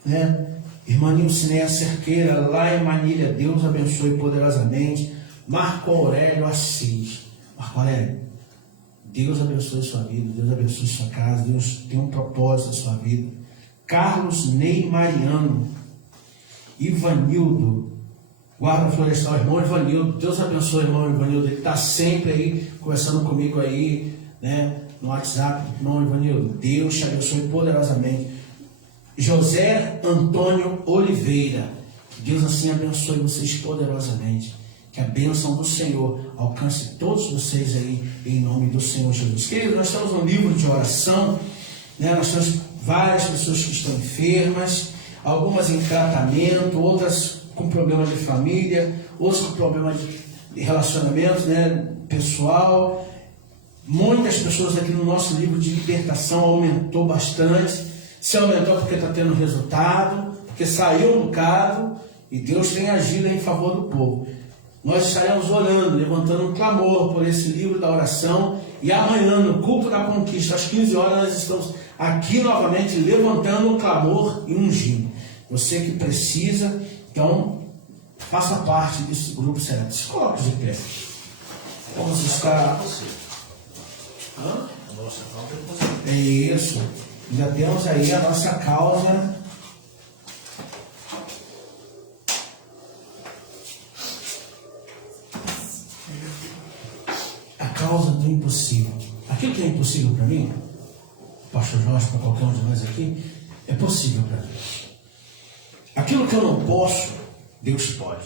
né? Irmã Nilcinéia Cerqueira, lá em Manilha, Deus abençoe poderosamente. Marco Aurélio Assis. Marco Aurélio, Deus abençoe a sua vida, Deus abençoe a sua casa, Deus tem um propósito na sua vida. Carlos Ney Mariano, Ivanildo, guarda florestal, irmão Ivanildo, Deus abençoe o irmão Ivanildo, ele está sempre aí conversando comigo aí, né, no WhatsApp. Irmão Ivanildo, Deus te abençoe poderosamente. José Antônio Oliveira, que Deus assim abençoe vocês poderosamente, que a bênção do Senhor alcance todos vocês aí, em nome do Senhor Jesus. Queridos, nós estamos no livro de oração, né? Nós temos várias pessoas que estão enfermas, algumas em tratamento, outras com problemas de família, outras com problemas de relacionamento, né, pessoal. Muitas pessoas aqui no nosso livro de libertação aumentou bastante. Se aumentou porque está tendo resultado, porque saiu um bocado e Deus tem agido em favor do povo. Nós estaremos orando, levantando um clamor por esse livro da oração, e amanhã no culto da conquista, às 15 horas, nós estamos aqui novamente levantando um clamor e ungindo. Você que precisa, Então, faça parte desse grupo seleto. Se coloque de pé. Vamos estar... Hã? É isso. Já temos aí a nossa causa. A causa do impossível. Aquilo que é impossível para mim, pastor Jorge, para qualquer um de nós aqui, é possível para Deus. Aquilo que eu não posso, Deus pode.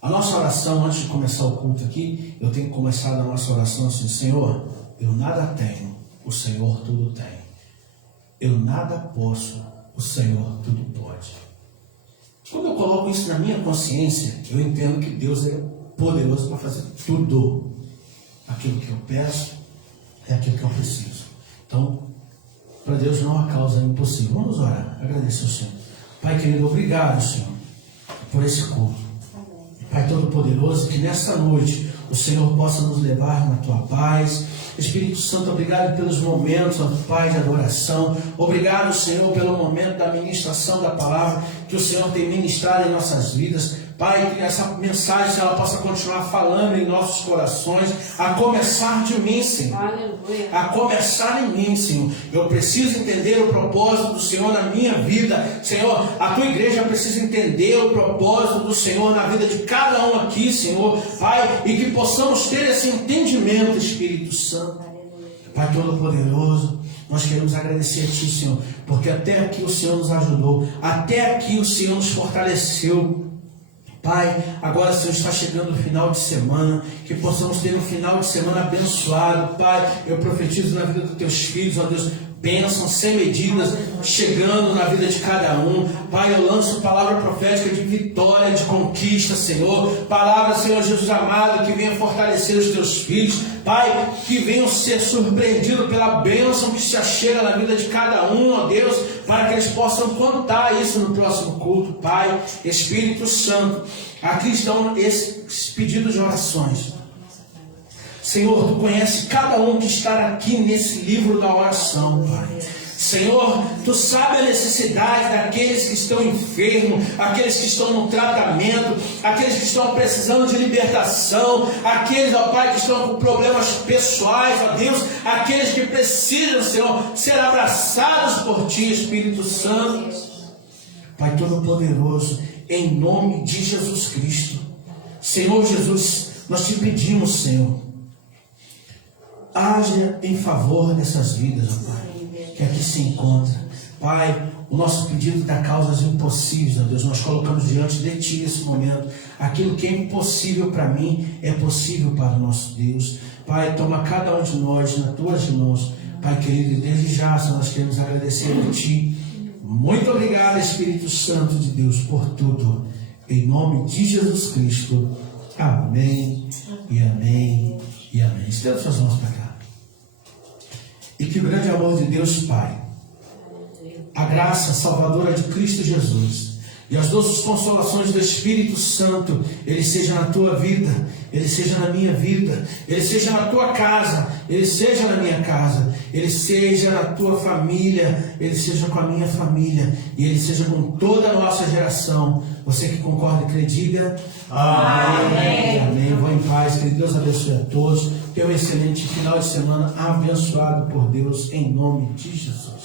A nossa oração, antes de começar o culto aqui, eu tenho que começar a nossa oração assim: Senhor, eu nada tenho, o Senhor tudo tem. Eu nada posso, o Senhor tudo pode. Quando eu coloco isso na minha consciência, eu entendo que Deus é poderoso para fazer tudo. Aquilo que eu peço é aquilo que eu preciso. Então, para Deus não há causa impossível. Vamos orar, agradecer ao Senhor. Pai querido, obrigado, Senhor, por esse culto. Pai Todo-Poderoso, que nesta noite o Senhor possa nos levar na Tua paz. Espírito Santo, obrigado pelos momentos, ó Pai, de adoração. Obrigado, Senhor, pelo momento da ministração da palavra que o Senhor tem ministrado em nossas vidas. Pai, que essa mensagem ela possa continuar falando em nossos corações, a começar de mim, Senhor. Aleluia. A começar em mim, Senhor. Eu preciso entender o propósito do Senhor na minha vida. Senhor, a Tua igreja precisa entender o propósito do Senhor na vida de cada um aqui, Senhor. Pai, e que possamos ter esse entendimento, Espírito Santo. Pai Todo-Poderoso, nós queremos agradecer a Ti, Senhor, porque até aqui o Senhor nos ajudou, até aqui o Senhor nos fortaleceu. Pai, agora, Senhor, está chegando o final de semana, que possamos ter um final de semana abençoado. Pai, eu profetizo na vida dos Teus filhos, ó Deus, bênçãos sem medidas chegando na vida de cada um. Pai, eu lanço palavra profética de vitória, de conquista, Senhor. Palavra, Senhor Jesus amado, que venha fortalecer os Teus filhos. Pai, que venham ser surpreendidos pela bênção que se achega na vida de cada um, ó Deus, para que eles possam contar isso no próximo culto. Pai, Espírito Santo, aqui estão esses pedidos de orações. Senhor, Tu conheces cada um que está aqui nesse livro da oração, Pai. Senhor, Tu sabe a necessidade daqueles que estão enfermos, aqueles que estão no tratamento, aqueles que estão precisando de libertação, aqueles, ó Pai, que estão com problemas pessoais, ó Deus, aqueles que precisam, Senhor, ser abraçados por Ti, Espírito Santo. Pai Todo-Poderoso, em nome de Jesus Cristo. Senhor Jesus, nós Te pedimos, Senhor, haja em favor dessas vidas, ó Pai, que aqui se encontra. Pai, o nosso pedido da causas impossíveis, ó Deus, nós colocamos diante de Ti nesse momento. Aquilo que é impossível para mim é possível para o nosso Deus. Pai, toma cada um de nós nas Tuas mãos. Pai querido, e desde já nós queremos agradecer a Ti. Muito obrigado, Espírito Santo de Deus, por tudo. Em nome de Jesus Cristo. Amém e amém e amém. Estenda suas mãos para cá. E que o grande amor de Deus Pai, a graça salvadora de Cristo Jesus e as doces consolações do Espírito Santo, ele seja na tua vida, ele seja na minha vida, ele seja na tua casa, ele seja na minha casa, ele seja na tua família, ele seja com a minha família e ele seja com toda a nossa geração. Você que concorda e crê, diga amém. Amém. Vão em paz, que Deus abençoe a todos. Tenha um excelente final de semana abençoado por Deus, em nome de Jesus.